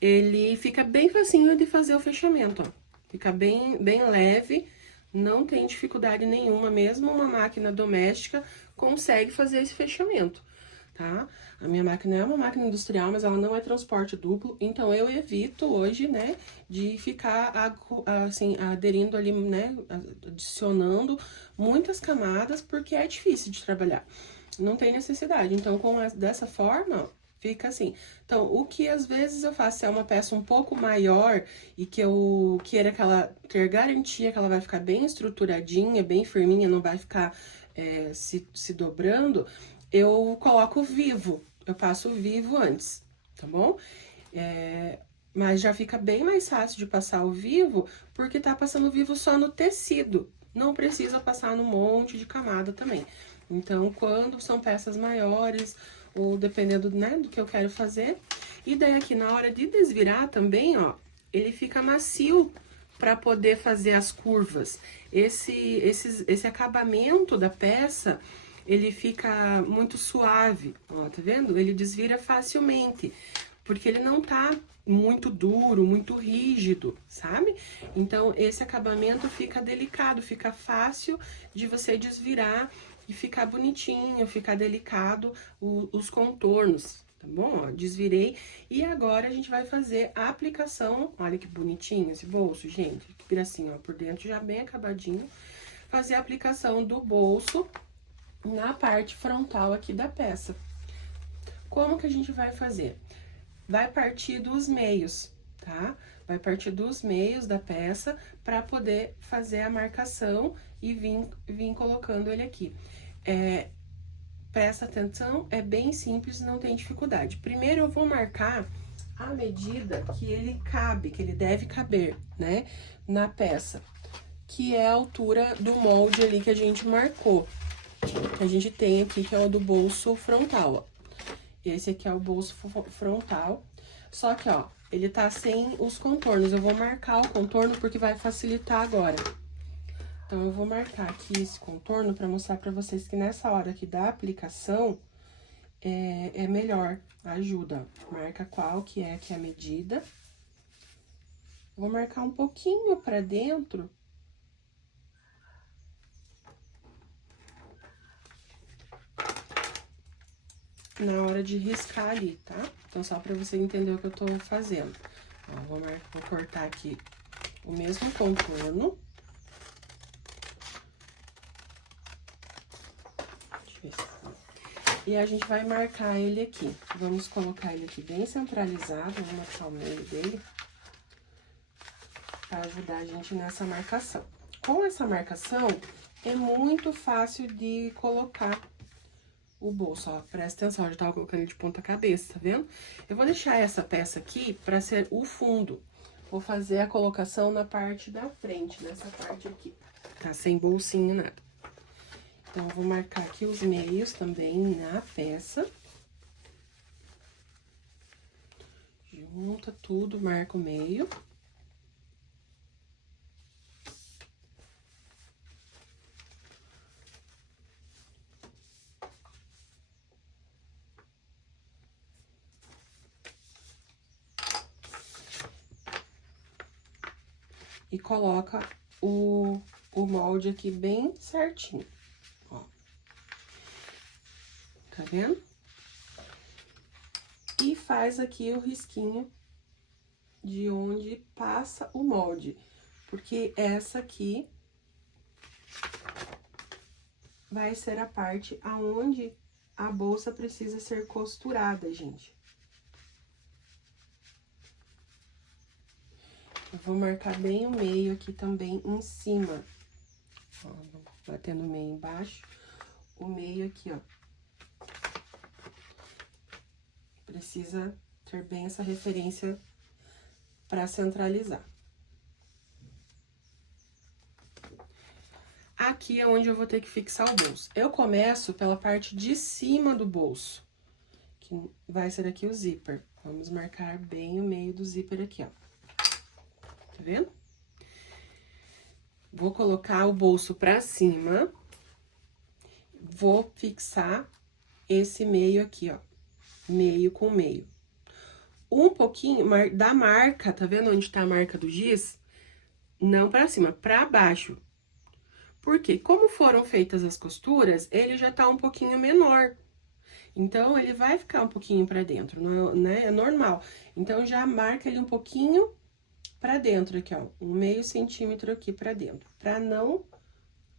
Ele fica bem facinho de fazer o fechamento, ó. Fica bem leve, não tem dificuldade nenhuma, mesmo uma máquina doméstica consegue fazer esse fechamento, tá? A minha máquina é uma máquina industrial, mas ela não é transporte duplo, então eu evito hoje, né, de ficar, assim, aderindo ali, né, adicionando muitas camadas, porque é difícil de trabalhar. Não tem necessidade. Então, dessa forma, ó, fica assim. Então, o que às vezes eu faço é uma peça um pouco maior e que eu queira ter garantia que ela vai ficar bem estruturadinha, bem firminha, não vai ficar se dobrando, eu coloco vivo. Eu passo o vivo antes, tá bom? Mas já fica bem mais fácil de passar o vivo, porque tá passando o vivo só no tecido. Não precisa passar no monte de camada também. Então, quando são peças maiores, ou dependendo, né, do que eu quero fazer. E daí aqui, na hora de desvirar também, ó, ele fica macio para poder fazer as curvas. Esse acabamento da peça, ele fica muito suave, ó, tá vendo? Ele desvira facilmente, porque ele não tá muito duro, muito rígido, sabe? Então, esse acabamento fica delicado, fica fácil de você desvirar e ficar bonitinho, ficar delicado os contornos, tá bom? Ó, desvirei. E agora a gente vai fazer a aplicação. Olha que bonitinho esse bolso, gente. Que gracinha, ó, por dentro já bem acabadinho. Fazer a aplicação do bolso na parte frontal aqui da peça. Como que a gente vai fazer? Vai partir dos meios, tá? Vai partir dos meios da peça para poder fazer a marcação e vir colocando ele aqui. Presta atenção, é bem simples, não tem dificuldade. Primeiro eu vou marcar a medida que ele cabe, que ele deve caber, né, na peça, que é a altura do molde ali que a gente marcou. Que a gente tem aqui, que é o do bolso frontal, ó. Esse aqui é o bolso frontal, só que, ó, ele tá sem os contornos. Eu vou marcar o contorno porque vai facilitar agora. Então, eu vou marcar aqui esse contorno pra mostrar pra vocês que nessa hora aqui da aplicação é melhor, ajuda. Marca qual que é a medida. Vou marcar um pouquinho pra dentro. Na hora de riscar ali, tá? Então, só pra você entender o que eu tô fazendo. Ó, vou cortar aqui o mesmo contorno. Deixa eu ver se... E a gente vai marcar ele aqui. Vamos colocar ele aqui bem centralizado, vamos marcar o meio dele. Pra ajudar a gente nessa marcação. Com essa marcação, é muito fácil de colocar o bolso, ó, presta atenção, eu já tava colocando ele de ponta cabeça, tá vendo? Eu vou deixar essa peça aqui pra ser o fundo. Vou fazer a colocação na parte da frente, nessa parte aqui, tá? Sem bolsinho, nada. Então, eu vou marcar aqui os meios também na peça. Junta tudo, marca o meio. E coloca o molde aqui bem certinho, ó. Tá vendo? E faz aqui o risquinho de onde passa o molde, porque essa aqui vai ser a parte aonde a bolsa precisa ser costurada, gente. Eu vou marcar bem o meio aqui também em cima. Ó, batendo o meio embaixo, o meio aqui, ó. Precisa ter bem essa referência para centralizar. Aqui é onde eu vou ter que fixar o bolso. Eu começo pela parte de cima do bolso, que vai ser aqui o zíper. Vamos marcar bem o meio do zíper aqui, ó. Tá vendo? Vou colocar o bolso pra cima. Vou fixar esse meio aqui, ó. Meio com meio. Um pouquinho da marca, tá vendo onde tá a marca do giz? Não pra cima, pra baixo. Porque, como foram feitas as costuras, ele já tá um pouquinho menor. Então, ele vai ficar um pouquinho pra dentro, né? É normal. Então, já marca ele um pouquinho pra dentro aqui, ó. Um meio centímetro aqui pra dentro. Pra não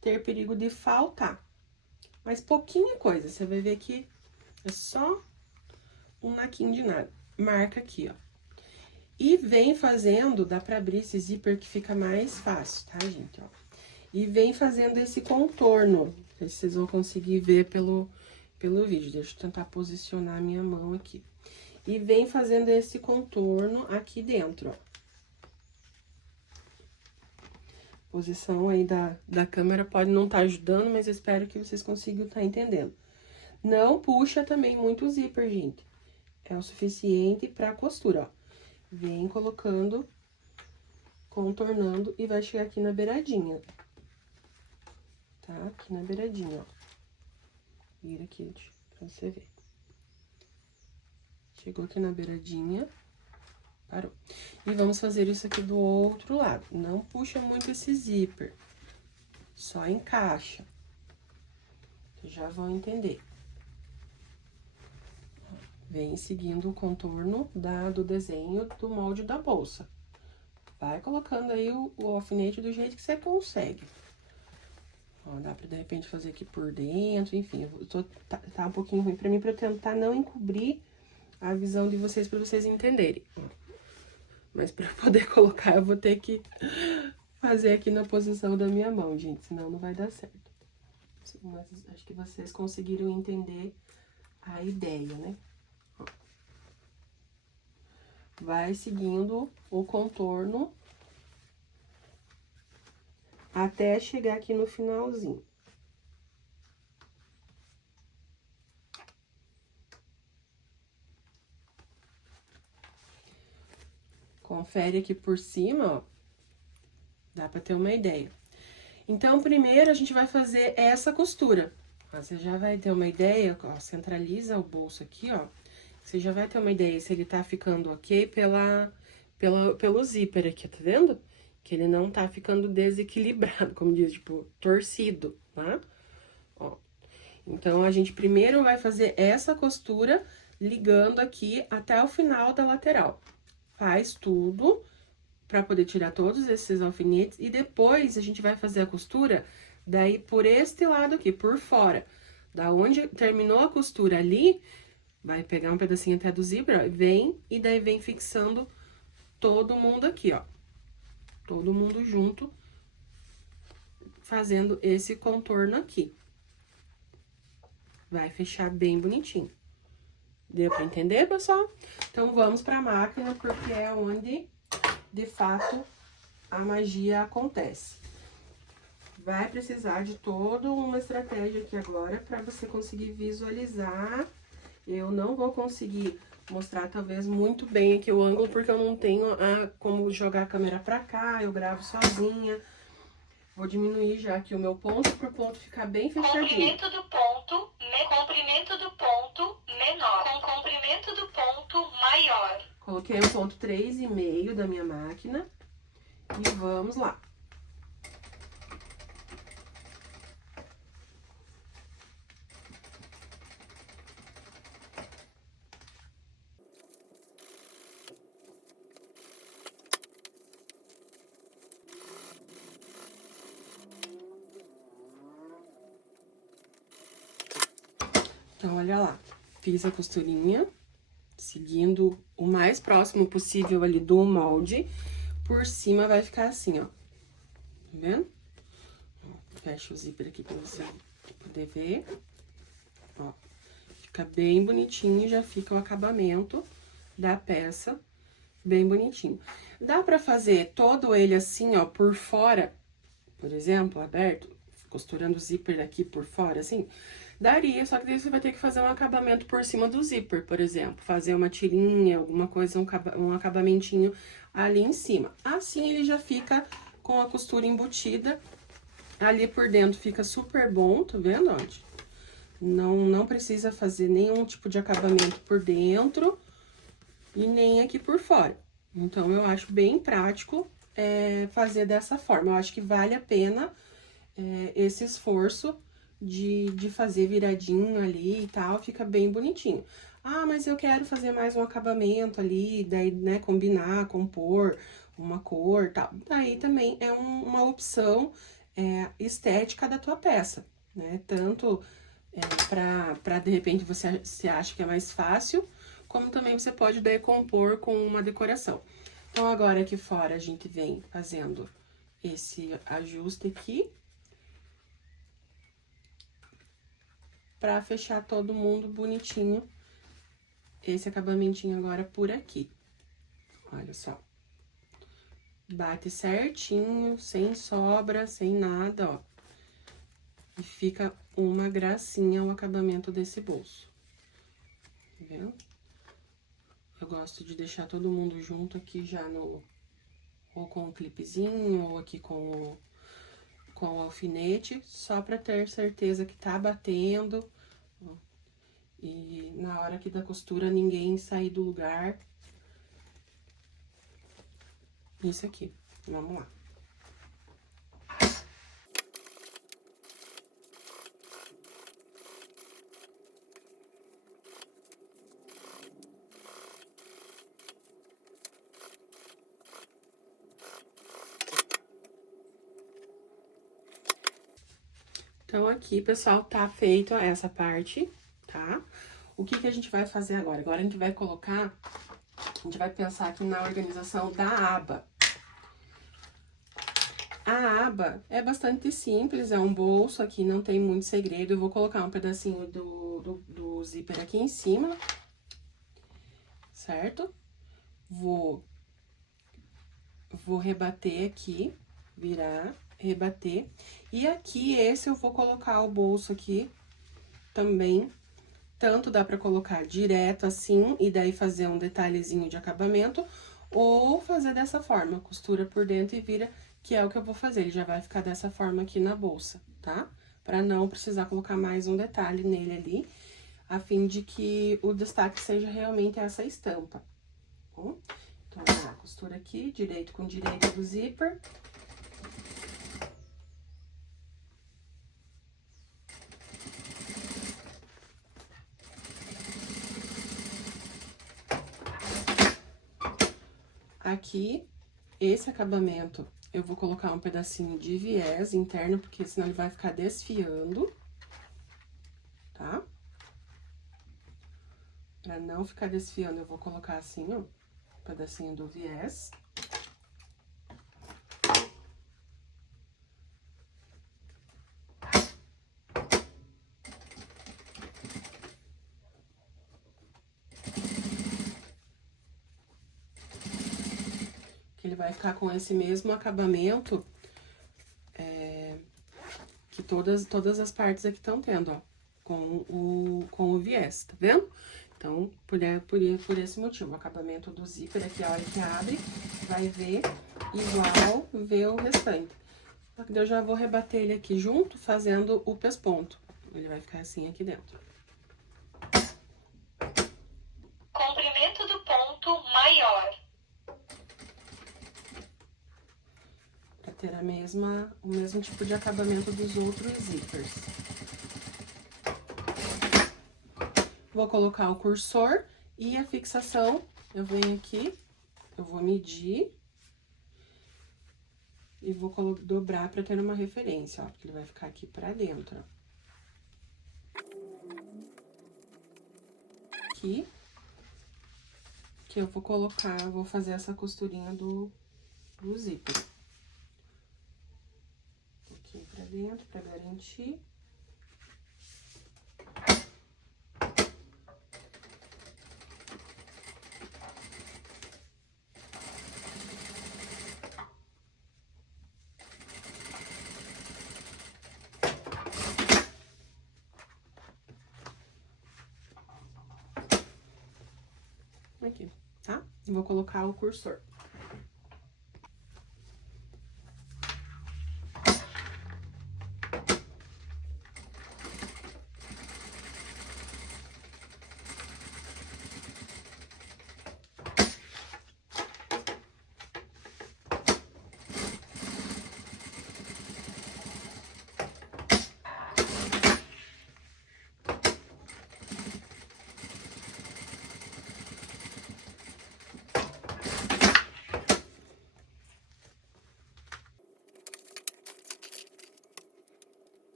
ter perigo de faltar. Mas pouquinha coisa, você vai ver que é só um naquinho de nada. Marca aqui, ó. E vem fazendo, dá pra abrir esse zíper que fica mais fácil, tá, gente, ó. E vem fazendo esse contorno. Não sei se vocês vão conseguir ver pelo vídeo. Deixa eu tentar posicionar a minha mão aqui. E vem fazendo esse contorno aqui dentro, ó. Posição aí da câmera pode não estar ajudando, mas eu espero que vocês consigam estar entendendo. Não puxa também muito o zíper, gente. É o suficiente pra costura, ó. Vem colocando, contornando e vai chegar aqui na beiradinha. Tá? Aqui na beiradinha, ó. Vira aqui, pra você ver. Chegou aqui na beiradinha. Parou. E vamos fazer isso aqui do outro lado. Não puxa muito esse zíper. Só encaixa. Vocês já vão entender. Vem seguindo o contorno do desenho do molde da bolsa. Vai colocando aí o alfinete do jeito que você consegue. Ó, dá pra, de repente, fazer aqui por dentro, enfim. Tá um pouquinho ruim pra mim, pra eu tentar não encobrir a visão de vocês, pra vocês entenderem. Mas pra eu poder colocar, eu vou ter que fazer aqui na posição da minha mão, gente. Senão não vai dar certo. Mas acho que vocês conseguiram entender a ideia, né? Ó. Vai seguindo o contorno até chegar aqui no finalzinho. Confere aqui por cima, ó. Dá pra ter uma ideia. Então, primeiro, a gente vai fazer essa costura. Ó, você já vai ter uma ideia, ó, centraliza o bolso aqui, ó. Você já vai ter uma ideia se ele tá ficando ok pelo zíper aqui, tá vendo? Que ele não tá ficando desequilibrado, como diz, tipo, torcido, tá? Ó. Então, a gente primeiro vai fazer essa costura ligando aqui até o final da lateral. Faz tudo pra poder tirar todos esses alfinetes e depois a gente vai fazer a costura daí por este lado aqui, por fora. Da onde terminou a costura ali, vai pegar um pedacinho até do zíper, ó, vem e daí vem fixando todo mundo aqui, ó. Todo mundo junto, fazendo esse contorno aqui. Vai fechar bem bonitinho. Deu pra entender, pessoal? Então, vamos pra máquina, porque é onde, de fato, a magia acontece. Vai precisar de toda uma estratégia aqui agora pra você conseguir visualizar. Eu não vou conseguir mostrar, talvez, muito bem aqui o ângulo, porque eu não tenho como jogar a câmera pra cá, eu gravo sozinha. Vou diminuir já aqui o meu ponto, pro ponto ficar bem fechadinho. Comprimento do ponto menor, com comprimento do ponto maior. Coloquei o ponto 3,5 da minha máquina e vamos lá. Então, olha lá, fiz a costurinha, seguindo o mais próximo possível ali do molde. Por cima vai ficar assim, ó. Tá vendo? Ó, fecha o zíper aqui pra você poder ver. Ó, fica bem bonitinho e já fica o acabamento da peça bem bonitinho. Dá pra fazer todo ele assim, ó, por fora, por exemplo, aberto, costurando o zíper aqui por fora, assim, daria, só que daí você vai ter que fazer um acabamento por cima do zíper, por exemplo. Fazer uma tirinha, alguma coisa, um acabamentinho ali em cima. Assim, ele já fica com a costura embutida. Ali por dentro fica super bom, tá vendo, onde? Não precisa fazer nenhum tipo de acabamento por dentro e nem aqui por fora. Então, eu acho bem prático fazer dessa forma. Eu acho que vale a pena esse esforço de fazer viradinho ali e tal, fica bem bonitinho. Ah, mas eu quero fazer mais um acabamento ali, daí, né, combinar, compor uma cor e tal. Daí também é uma opção estética da tua peça, né? Tanto pra de repente você acha que é mais fácil, como também você pode decompor com uma decoração. Então, agora aqui fora a gente vem fazendo esse ajuste aqui, pra fechar todo mundo bonitinho, esse acabamentinho agora por aqui. Olha só. Bate certinho, sem sobra, sem nada, ó. E fica uma gracinha o acabamento desse bolso. Tá vendo? Eu gosto de deixar todo mundo junto aqui já no... Ou com o clipezinho, ou aqui com o alfinete, só pra ter certeza que tá batendo. Ó. E na hora aqui da costura, ninguém sair do lugar. Isso aqui. Vamos lá. Então, aqui, pessoal, tá feito essa parte, tá? O que que a gente vai fazer agora? Agora, a gente vai colocar... A gente vai pensar aqui na organização da aba. A aba é bastante simples, é um bolso aqui, não tem muito segredo. Eu vou colocar um pedacinho do zíper aqui em cima, certo? Vou rebater aqui, virar, rebater. E aqui, esse eu vou colocar o bolso aqui também. Tanto dá pra colocar direto assim, e daí fazer um detalhezinho de acabamento, ou fazer dessa forma, costura por dentro e vira, que é o que eu vou fazer. Ele já vai ficar dessa forma aqui na bolsa, tá? Pra não precisar colocar mais um detalhe nele ali, a fim de que o destaque seja realmente essa estampa, tá bom? Então, vamos lá, costura aqui, direito com direito do zíper. Aqui, esse acabamento, eu vou colocar um pedacinho de viés interno, porque senão ele vai ficar desfiando, tá? Pra não ficar desfiando, eu vou colocar assim, ó, um pedacinho do viés. Que ele vai ficar com esse mesmo acabamento que todas as partes aqui estão tendo, ó, com o viés, tá vendo? Então, por esse motivo, o acabamento do zíper aqui, a hora que abre, vai ver igual ver o restante. Só que eu já vou rebater ele aqui junto, fazendo o pesponto. Ele vai ficar assim aqui dentro. Comprimento do ponto maior. Pra ter o mesmo tipo de acabamento dos outros zíperes. Vou colocar o cursor e a fixação, eu venho aqui, eu vou medir e vou dobrar pra ter uma referência, ó, porque ele vai ficar aqui pra dentro, ó. Aqui, que eu vou colocar, vou fazer essa costurinha do zíper. Um pouquinho pra dentro, pra garantir. aqui, tá? Eu vou colocar o cursor.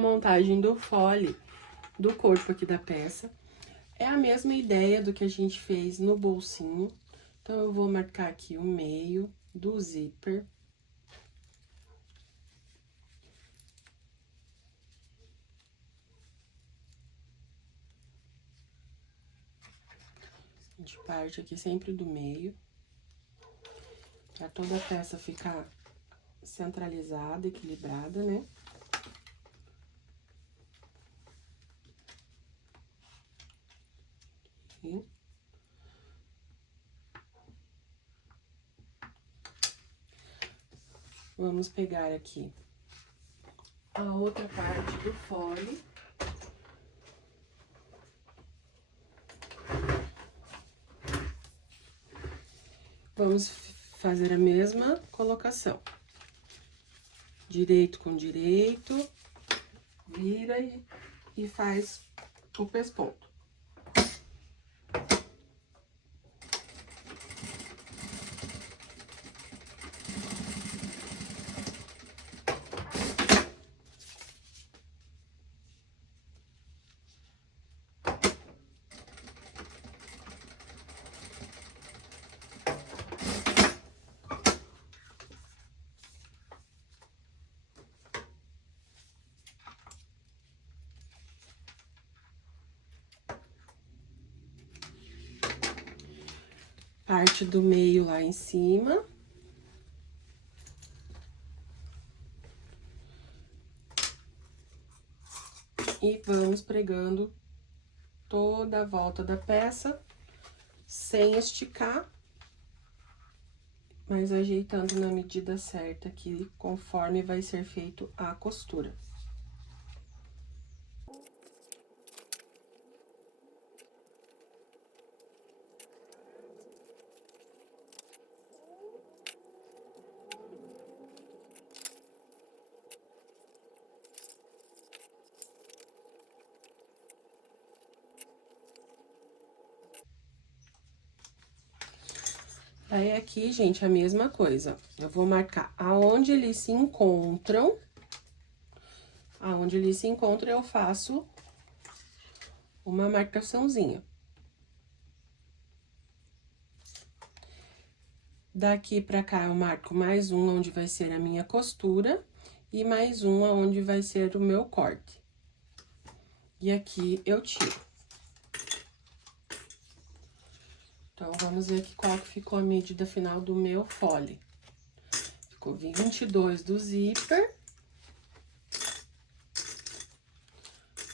Montagem do fole do corpo aqui da peça é a mesma ideia do que a gente fez no bolsinho. Então, eu vou marcar aqui o meio do zíper. A gente parte aqui sempre do meio, pra toda a peça ficar centralizada, equilibrada, né? Aqui. Vamos pegar aqui a outra parte do fole. Vamos fazer a mesma colocação. Direito com direito, vira e faz o pesponto. Parte do meio lá em cima. E vamos pregando toda a volta da peça, sem esticar, mas ajeitando na medida certa aqui, conforme vai ser feito a costura. Aí, aqui, gente, a mesma coisa. Eu vou marcar aonde eles se encontram. Aonde eles se encontram, eu faço uma marcaçãozinha. Daqui pra cá, eu marco mais um onde vai ser a minha costura e mais um aonde vai ser o meu corte. E aqui eu tiro. Então, vamos ver aqui qual que ficou a medida final do meu fole. Ficou 22 do zíper.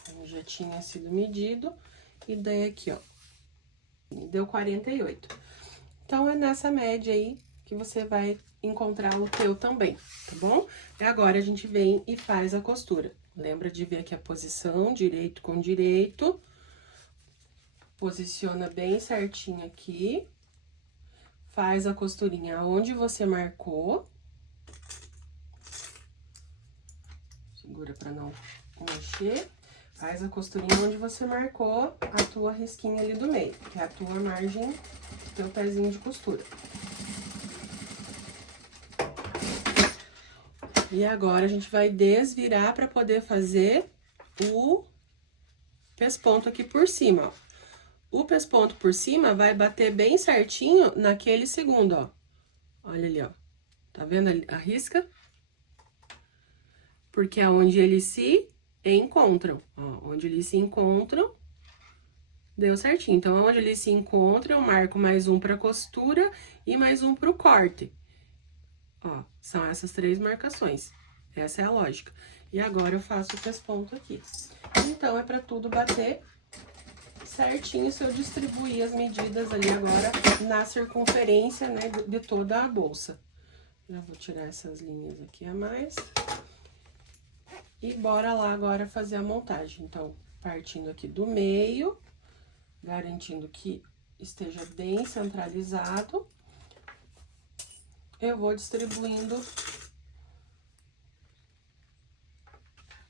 Como já tinha sido medido. E daí aqui, ó, deu 48. Então, é nessa média aí que você vai encontrar o teu também, tá bom? E agora, a gente vem e faz a costura. Lembra de ver aqui a posição, direito com direito. Posiciona bem certinho aqui. Faz a costurinha onde você marcou. Segura pra não mexer. Faz a costurinha onde você marcou a tua risquinha ali do meio, que é a tua margem do teu pezinho de costura. E agora, a gente vai desvirar pra poder fazer o pesponto aqui por cima, ó. O pesponto por cima vai bater bem certinho naquele segundo, ó. Olha ali, ó. Tá vendo a risca? Porque é onde eles se encontram, ó. Onde eles se encontram, deu certinho. Então, onde eles se encontram, eu marco mais um pra costura e mais um pro corte. Ó, são essas 3 marcações. Essa é a lógica. E agora, eu faço o pesponto aqui. Então, é pra tudo bater certinho se eu distribuir as medidas ali agora na circunferência, né, de toda a bolsa. Já vou tirar essas linhas aqui a mais. E bora lá agora fazer a montagem. Então, partindo aqui do meio, garantindo que esteja bem centralizado, eu vou distribuindo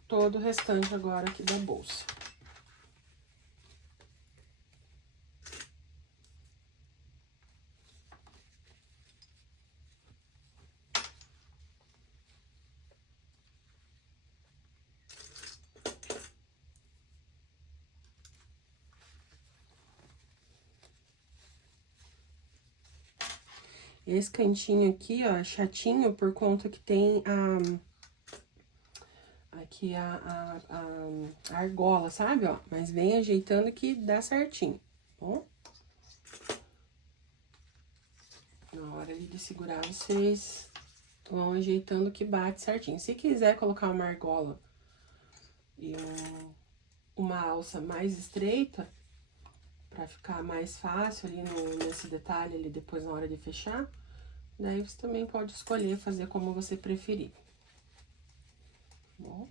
todo o restante agora aqui da bolsa. Esse cantinho aqui, ó, é chatinho por conta que tem aqui a argola, sabe, ó? Mas vem ajeitando que dá certinho, tá bom? Na hora ali de segurar, vocês vão ajeitando que bate certinho. Se quiser colocar uma argola e uma alça mais estreita, pra ficar mais fácil ali nesse detalhe ali depois na hora de fechar, daí você também pode escolher fazer como você preferir. Bom,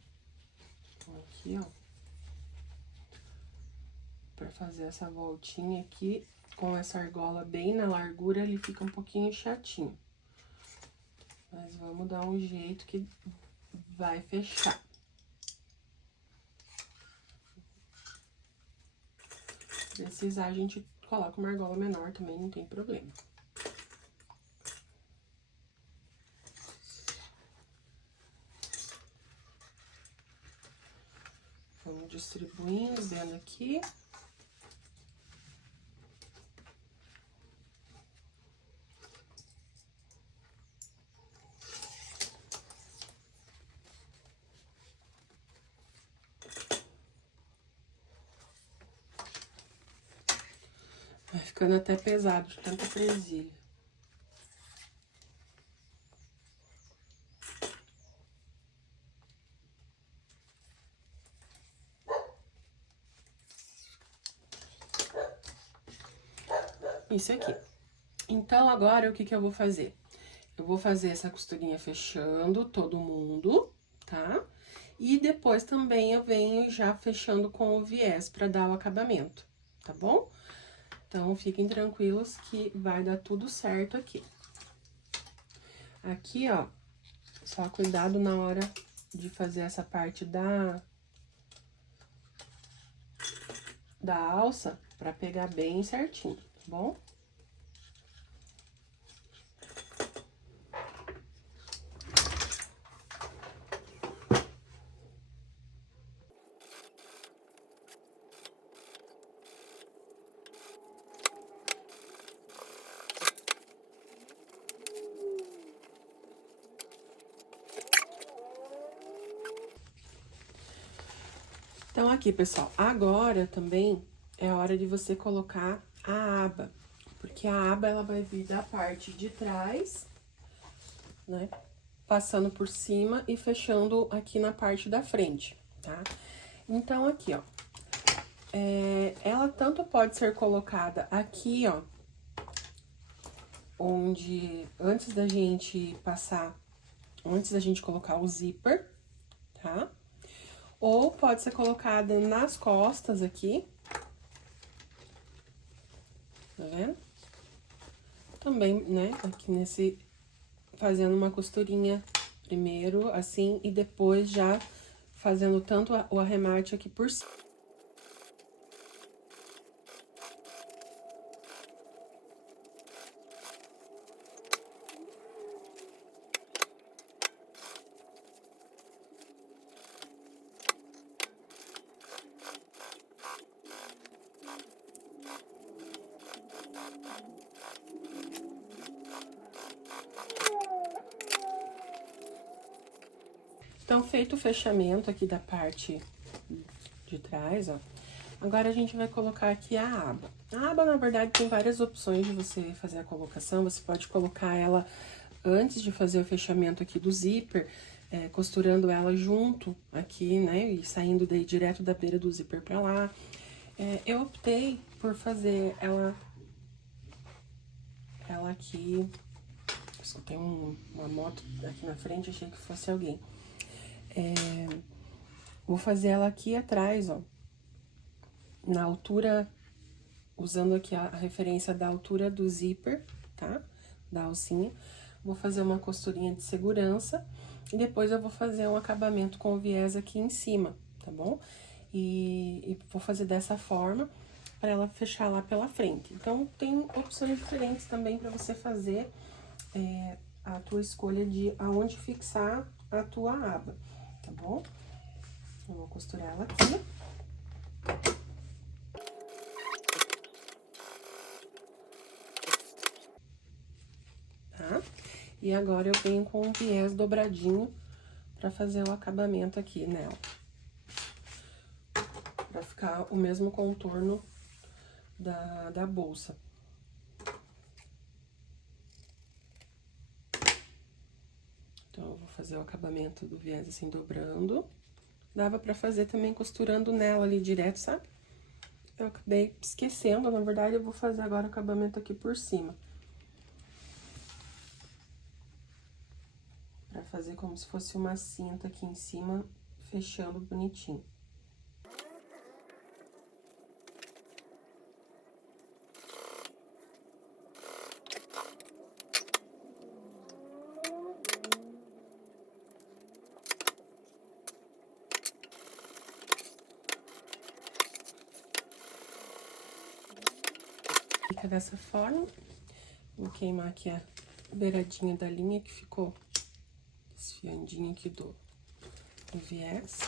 então aqui, ó, pra fazer essa voltinha aqui, com essa argola bem na largura, ele fica um pouquinho chatinho. Mas vamos dar um jeito que vai fechar. Se precisar, a gente coloca uma argola menor também, não tem problema. Vamos distribuindo, vendo aqui. Vai ficando até pesado de tanta presilha. Isso aqui. Então, agora, o que que eu vou fazer? Eu vou fazer essa costurinha fechando todo mundo, tá? E depois também eu venho já fechando com o viés pra dar o acabamento, tá bom? Então, fiquem tranquilos que vai dar tudo certo aqui. Aqui, ó, só cuidado na hora de fazer essa parte da alça pra pegar bem certinho, tá bom? Então, aqui, pessoal, agora também é hora de você colocar a aba, porque a aba, ela vai vir da parte de trás, né, passando por cima e fechando aqui na parte da frente, tá? Então, aqui, ó, ela tanto pode ser colocada aqui, ó, onde, antes da gente colocar o zíper, tá? Ou pode ser colocada nas costas aqui. Tá vendo? Também, né, aqui fazendo uma costurinha primeiro, assim, e depois já fazendo tanto o arremate aqui por cima. Então, feito o fechamento aqui da parte de trás, ó, agora a gente vai colocar aqui a aba. A aba, na verdade, tem várias opções de você fazer a colocação. Você pode colocar ela antes de fazer o fechamento aqui do zíper, costurando ela junto aqui, né, e saindo daí direto da beira do zíper pra lá. Eu optei por fazer ela aqui. Escutei uma moto aqui na frente, achei que fosse alguém. Vou fazer ela aqui atrás, ó, na altura, usando aqui a referência da altura do zíper, tá? Da alcinha. Vou fazer uma costurinha de segurança e depois eu vou fazer um acabamento com viés aqui em cima, tá bom? E vou fazer dessa forma para ela fechar lá pela frente. Então, tem opções diferentes também para você fazer a tua escolha de aonde fixar a tua aba, tá bom? Eu vou costurar ela aqui. Tá? E agora eu venho com um viés dobradinho pra fazer o acabamento aqui nela. Pra ficar o mesmo contorno da bolsa. Então, eu vou fazer o acabamento do viés assim, dobrando. Dava pra fazer também costurando nela ali direto, sabe? Eu acabei esquecendo, na verdade, eu vou fazer agora o acabamento aqui por cima. Pra fazer como se fosse uma cinta aqui em cima, fechando bonitinho. Fica dessa forma. Vou queimar aqui a beiradinha da linha que ficou desfiandinho aqui do viés.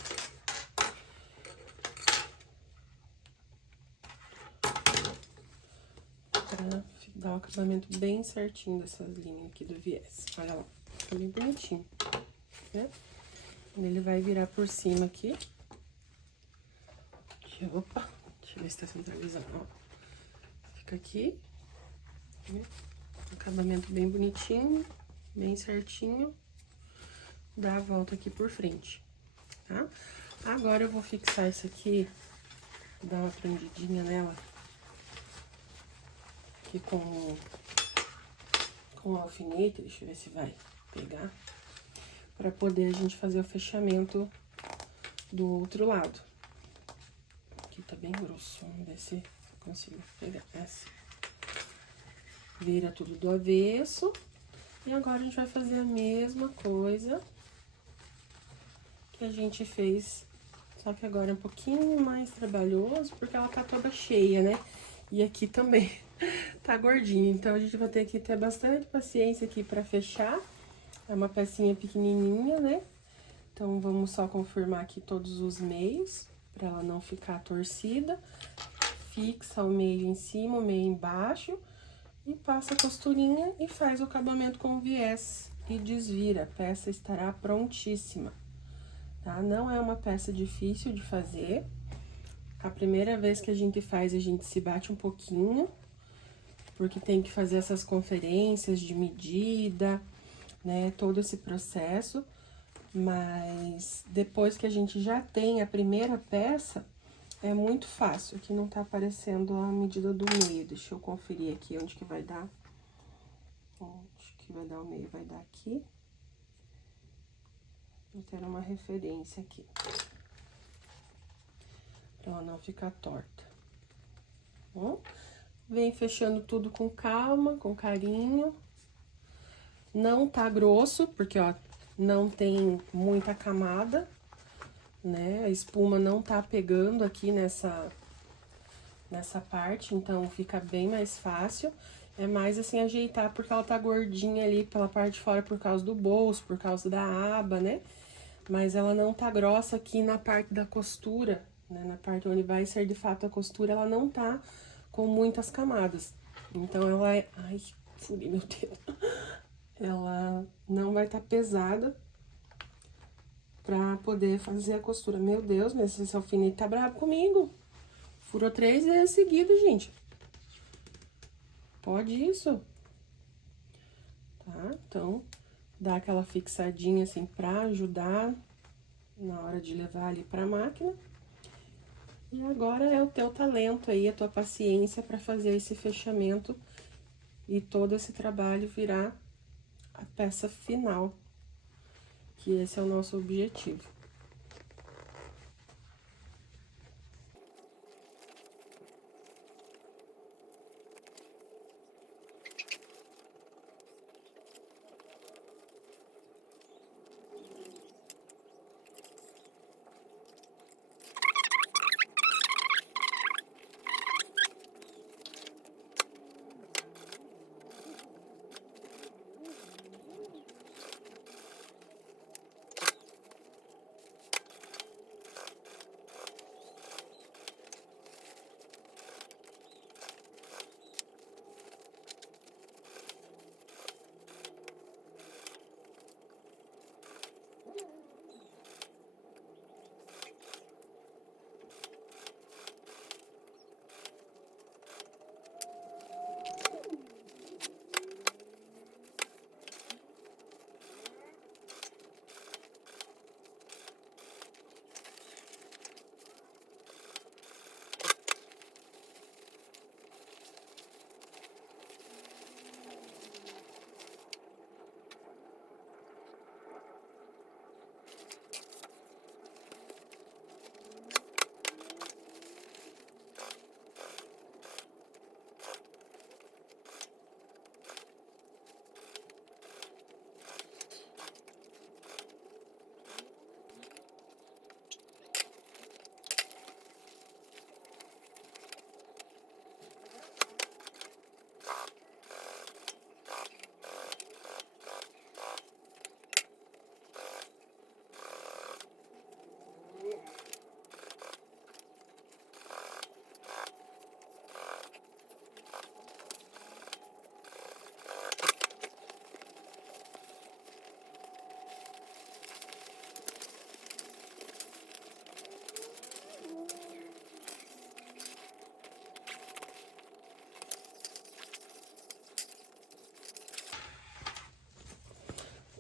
Pra dar o acabamento bem certinho dessas linhas aqui do viés. Olha lá, fica bem bonitinho, né? Ele vai virar por cima aqui. Opa, deixa eu ver se tá centralizando, ó. Fica aqui, né? Acabamento bem bonitinho, bem certinho. Dá a volta aqui por frente, tá? Agora eu vou fixar isso aqui, dar uma prendidinha nela, aqui com o alfinete, deixa eu ver se vai pegar, pra poder a gente fazer o fechamento do outro lado. Aqui tá bem grosso, vamos ver se consigo pegar essa. Vira tudo do avesso. E agora a gente vai fazer a mesma coisa que a gente fez, só que agora é um pouquinho mais trabalhoso, porque ela tá toda cheia, né? E aqui também tá gordinha, então a gente vai ter que ter bastante paciência aqui pra fechar. É uma pecinha pequenininha, né? Então, vamos só confirmar aqui todos os meios, pra ela não ficar torcida. Fixa o meio em cima, o meio embaixo, e passa a costurinha e faz o acabamento com viés e desvira. A peça estará prontíssima, tá? Não é uma peça difícil de fazer. A primeira vez que a gente faz, a gente se bate um pouquinho, porque tem que fazer essas conferências de medida, né? Todo esse processo. Mas depois que a gente já tem a primeira peça, é muito fácil. Aqui não tá aparecendo a medida do meio. Deixa eu conferir aqui onde que vai dar. Onde que vai dar o meio? Vai dar aqui. Vou ter uma referência aqui. Pra ela não ficar torta. Bom, vem fechando tudo com calma, com carinho. Não tá grosso, porque, ó, não tem muita camada, né? A espuma não tá pegando aqui nessa parte, então fica bem mais fácil. É mais assim, ajeitar, porque ela tá gordinha ali pela parte de fora por causa do bolso, por causa da aba, né? Mas ela não tá grossa aqui na parte da costura, né? Na parte onde vai ser de fato a costura, ela não tá com muitas camadas. Então, ela é... Ai, furi meu dedo. Ela não vai tá pesada pra poder fazer a costura. Meu Deus, mas esse alfinete tá bravo comigo. Furou 3 vezes seguidas, gente. Pode isso? Tá? Então, dá aquela fixadinha assim pra ajudar na hora de levar ali pra máquina. E agora é o teu talento aí, a tua paciência pra fazer esse fechamento e todo esse trabalho virar a peça final, que esse é o nosso objetivo.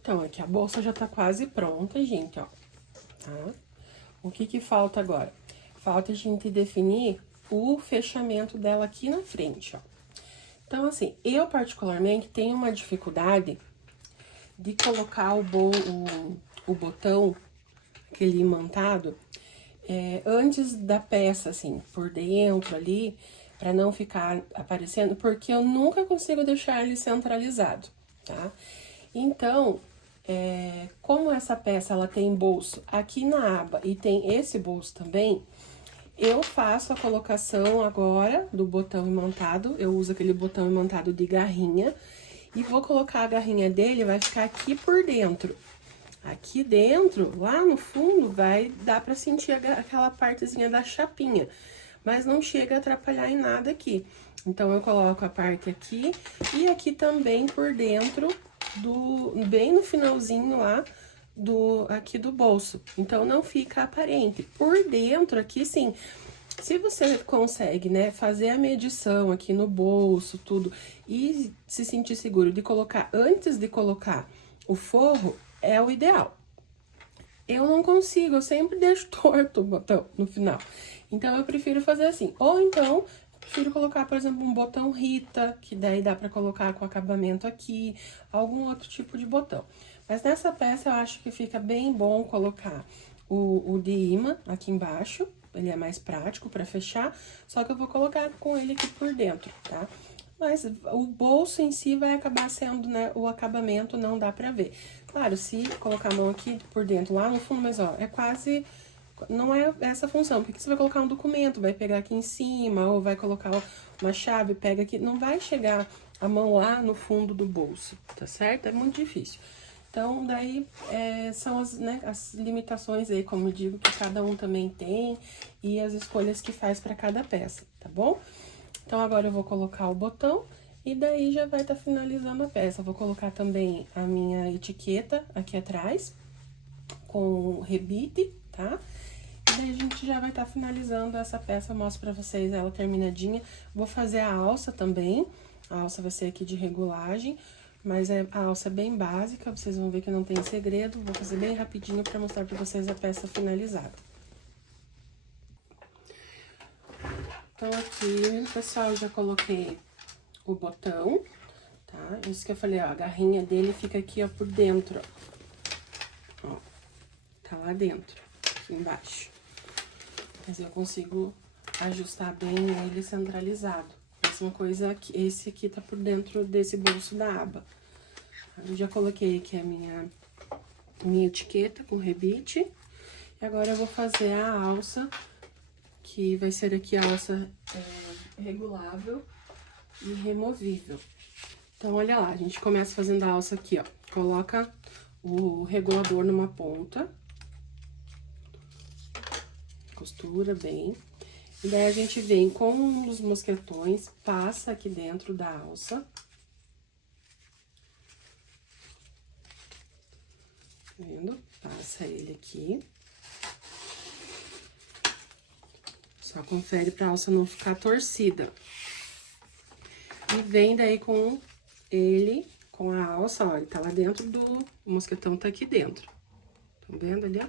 Então, aqui a bolsa já tá quase pronta, gente, ó, tá? O que que falta agora? Falta a gente definir o fechamento dela aqui na frente, ó. Então, assim, eu particularmente tenho uma dificuldade de colocar o botão, aquele imantado, antes da peça, assim, por dentro ali, pra não ficar aparecendo, porque eu nunca consigo deixar ele centralizado, tá? Então, como essa peça, ela tem bolso aqui na aba e tem esse bolso também, eu faço a colocação agora do botão imantado, eu uso aquele botão imantado de garrinha, e vou colocar a garrinha dele, vai ficar aqui por dentro. Aqui dentro, lá no fundo, vai dar pra sentir aquela partezinha da chapinha, mas não chega a atrapalhar em nada aqui. Então, eu coloco a parte aqui e aqui também por dentro bem no finalzinho lá, aqui do bolso. Então, não fica aparente. Por dentro aqui, sim, se você consegue, né, fazer a medição aqui no bolso, tudo, e se sentir seguro de colocar, antes de colocar o forro, é o ideal. Eu não consigo, eu sempre deixo torto o botão no final. Então, eu prefiro fazer assim. Ou então, prefiro colocar, por exemplo, um botão Rita, que daí dá pra colocar com acabamento aqui, algum outro tipo de botão. Mas nessa peça, eu acho que fica bem bom colocar o de imã aqui embaixo. Ele é mais prático pra fechar, só que eu vou colocar com ele aqui por dentro, tá? Mas o bolso em si vai acabar sendo, né, o acabamento não dá pra ver. Claro, se colocar a mão aqui por dentro, lá no fundo, mas ó, é quase não é essa a função. Porque você vai colocar um documento, vai pegar aqui em cima, ou vai colocar uma chave, pega aqui. Não vai chegar a mão lá no fundo do bolso, tá certo? É muito difícil. Então, daí, são as limitações aí, como eu digo, que cada um também tem. E as escolhas que faz pra cada peça, tá bom? Então, agora eu vou colocar o botão. E daí, já vai estar finalizando a peça. Eu vou colocar também a minha etiqueta aqui atrás, com rebite, tá? E daí, a gente já vai estar finalizando essa peça. Eu mostro pra vocês ela terminadinha. Vou fazer a alça também. A alça vai ser aqui de regulagem. Mas a alça é bem básica, vocês vão ver que não tem segredo. Vou fazer bem rapidinho pra mostrar pra vocês a peça finalizada. Então, aqui, pessoal, eu já coloquei o botão, tá? Isso que eu falei, ó, a garrinha dele fica aqui, ó, por dentro, ó. Tá lá dentro, aqui embaixo. Mas eu consigo ajustar bem ele centralizado. Mesma coisa aqui, esse aqui tá por dentro desse bolso da aba. Eu já coloquei aqui a minha etiqueta com rebite. E agora eu vou fazer a alça, que vai ser aqui a alça regulável e removível. Então, olha lá, a gente começa fazendo a alça aqui, ó. Coloca o regulador numa ponta. Costura bem. E daí, a gente vem com os mosquetões, passa aqui dentro da alça. Tá vendo? Passa ele aqui. Só confere pra alça não ficar torcida. E vem daí com ele, com a alça, ó, ele tá lá dentro o mosquetão tá aqui dentro. Tá vendo ali, ó?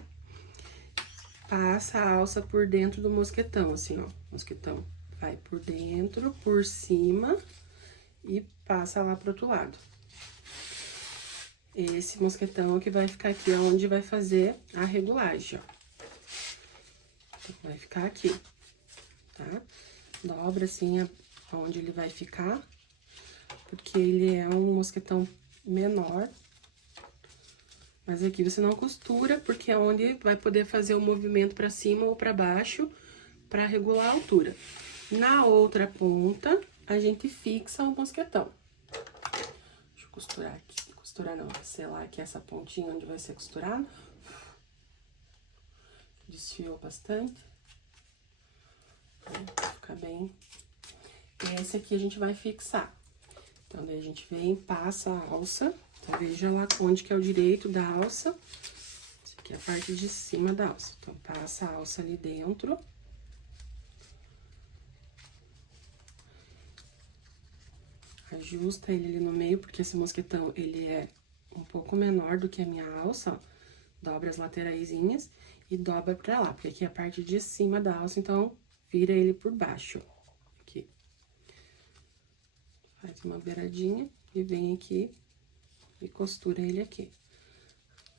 Passa a alça por dentro do mosquetão, assim, ó. O mosquetão vai por dentro, por cima e passa lá pro outro lado. Esse mosquetão que vai ficar aqui, onde vai fazer a regulagem, ó. Vai ficar aqui, tá? Dobra assim onde ele vai ficar, porque ele é um mosquetão menor. Mas aqui você não costura, porque é onde vai poder fazer o movimento pra cima ou pra baixo, pra regular a altura. Na outra ponta, a gente fixa o mosquetão. Deixa eu costurar aqui. Costurar não, selar aqui essa pontinha onde vai ser costurado. Desfiou bastante. Fica bem. E esse aqui a gente vai fixar. Então, daí a gente vem, passa a alça. Então, veja lá onde que é o direito da alça. Essa aqui é a parte de cima da alça. Então, passa a alça ali dentro. Ajusta ele ali no meio, porque esse mosquetão, ele é um pouco menor do que a minha alça, ó. Dobra as lateraisinhas e dobra pra lá, porque aqui é a parte de cima da alça, então, vira ele por baixo, aqui. Faz uma beiradinha e vem aqui e costura ele aqui.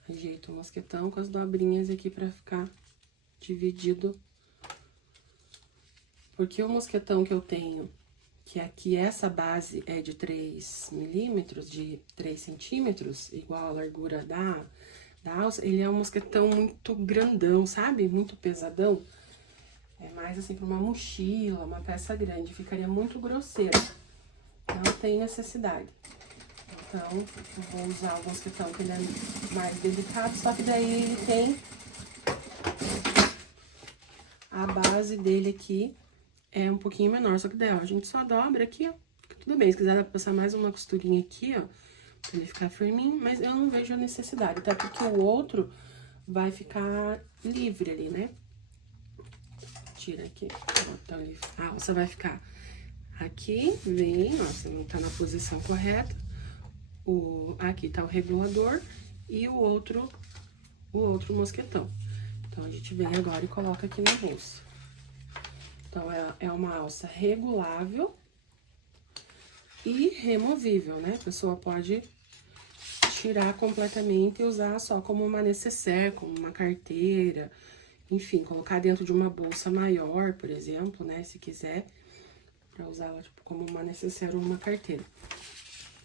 Ajeita o mosquetão com as dobrinhas aqui pra ficar dividido. Porque o mosquetão que eu tenho, que aqui essa base é de 3 milímetros, de 3 centímetros, igual a largura da alça, ele é um mosquetão muito grandão, sabe? Muito pesadão. É mais assim pra uma mochila, uma peça grande, ficaria muito grosseiro. Não tem necessidade. Então, eu vou usar o mosquetão que ele é mais delicado, só que daí ele tem a base dele aqui. É um pouquinho menor, só que daí, ó, a gente só dobra aqui, ó, fica tudo bem. Se quiser, dá pra passar mais uma costurinha aqui, ó, pra ele ficar firminho, mas eu não vejo a necessidade, até porque o outro vai ficar livre ali, né? Tira aqui, bota ali, a alça vai ficar aqui, vem, nossa, não tá na posição correta. Aqui tá o regulador e o outro mosquetão. Então, a gente vem agora e coloca aqui no bolso. Então, é uma alça regulável e removível, né? A pessoa pode tirar completamente e usar só como uma nécessaire, como uma carteira, enfim, colocar dentro de uma bolsa maior, por exemplo, né? Se quiser, pra usar ela tipo, como uma nécessaire ou uma carteira.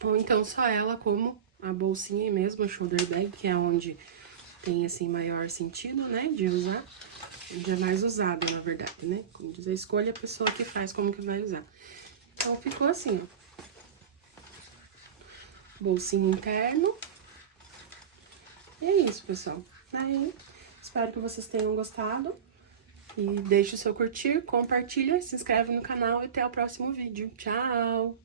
Ou então, só ela como a bolsinha mesmo, a shoulder bag, que é onde tem, assim, maior sentido, né, de usar. Já é mais usado, na verdade, né? Como diz, a escolha é a pessoa que faz como que vai usar. Então, ficou assim, ó. Bolsinho interno. E é isso, pessoal. Aí, espero que vocês tenham gostado. E deixe o seu curtir, compartilha, se inscreve no canal e até o próximo vídeo. Tchau!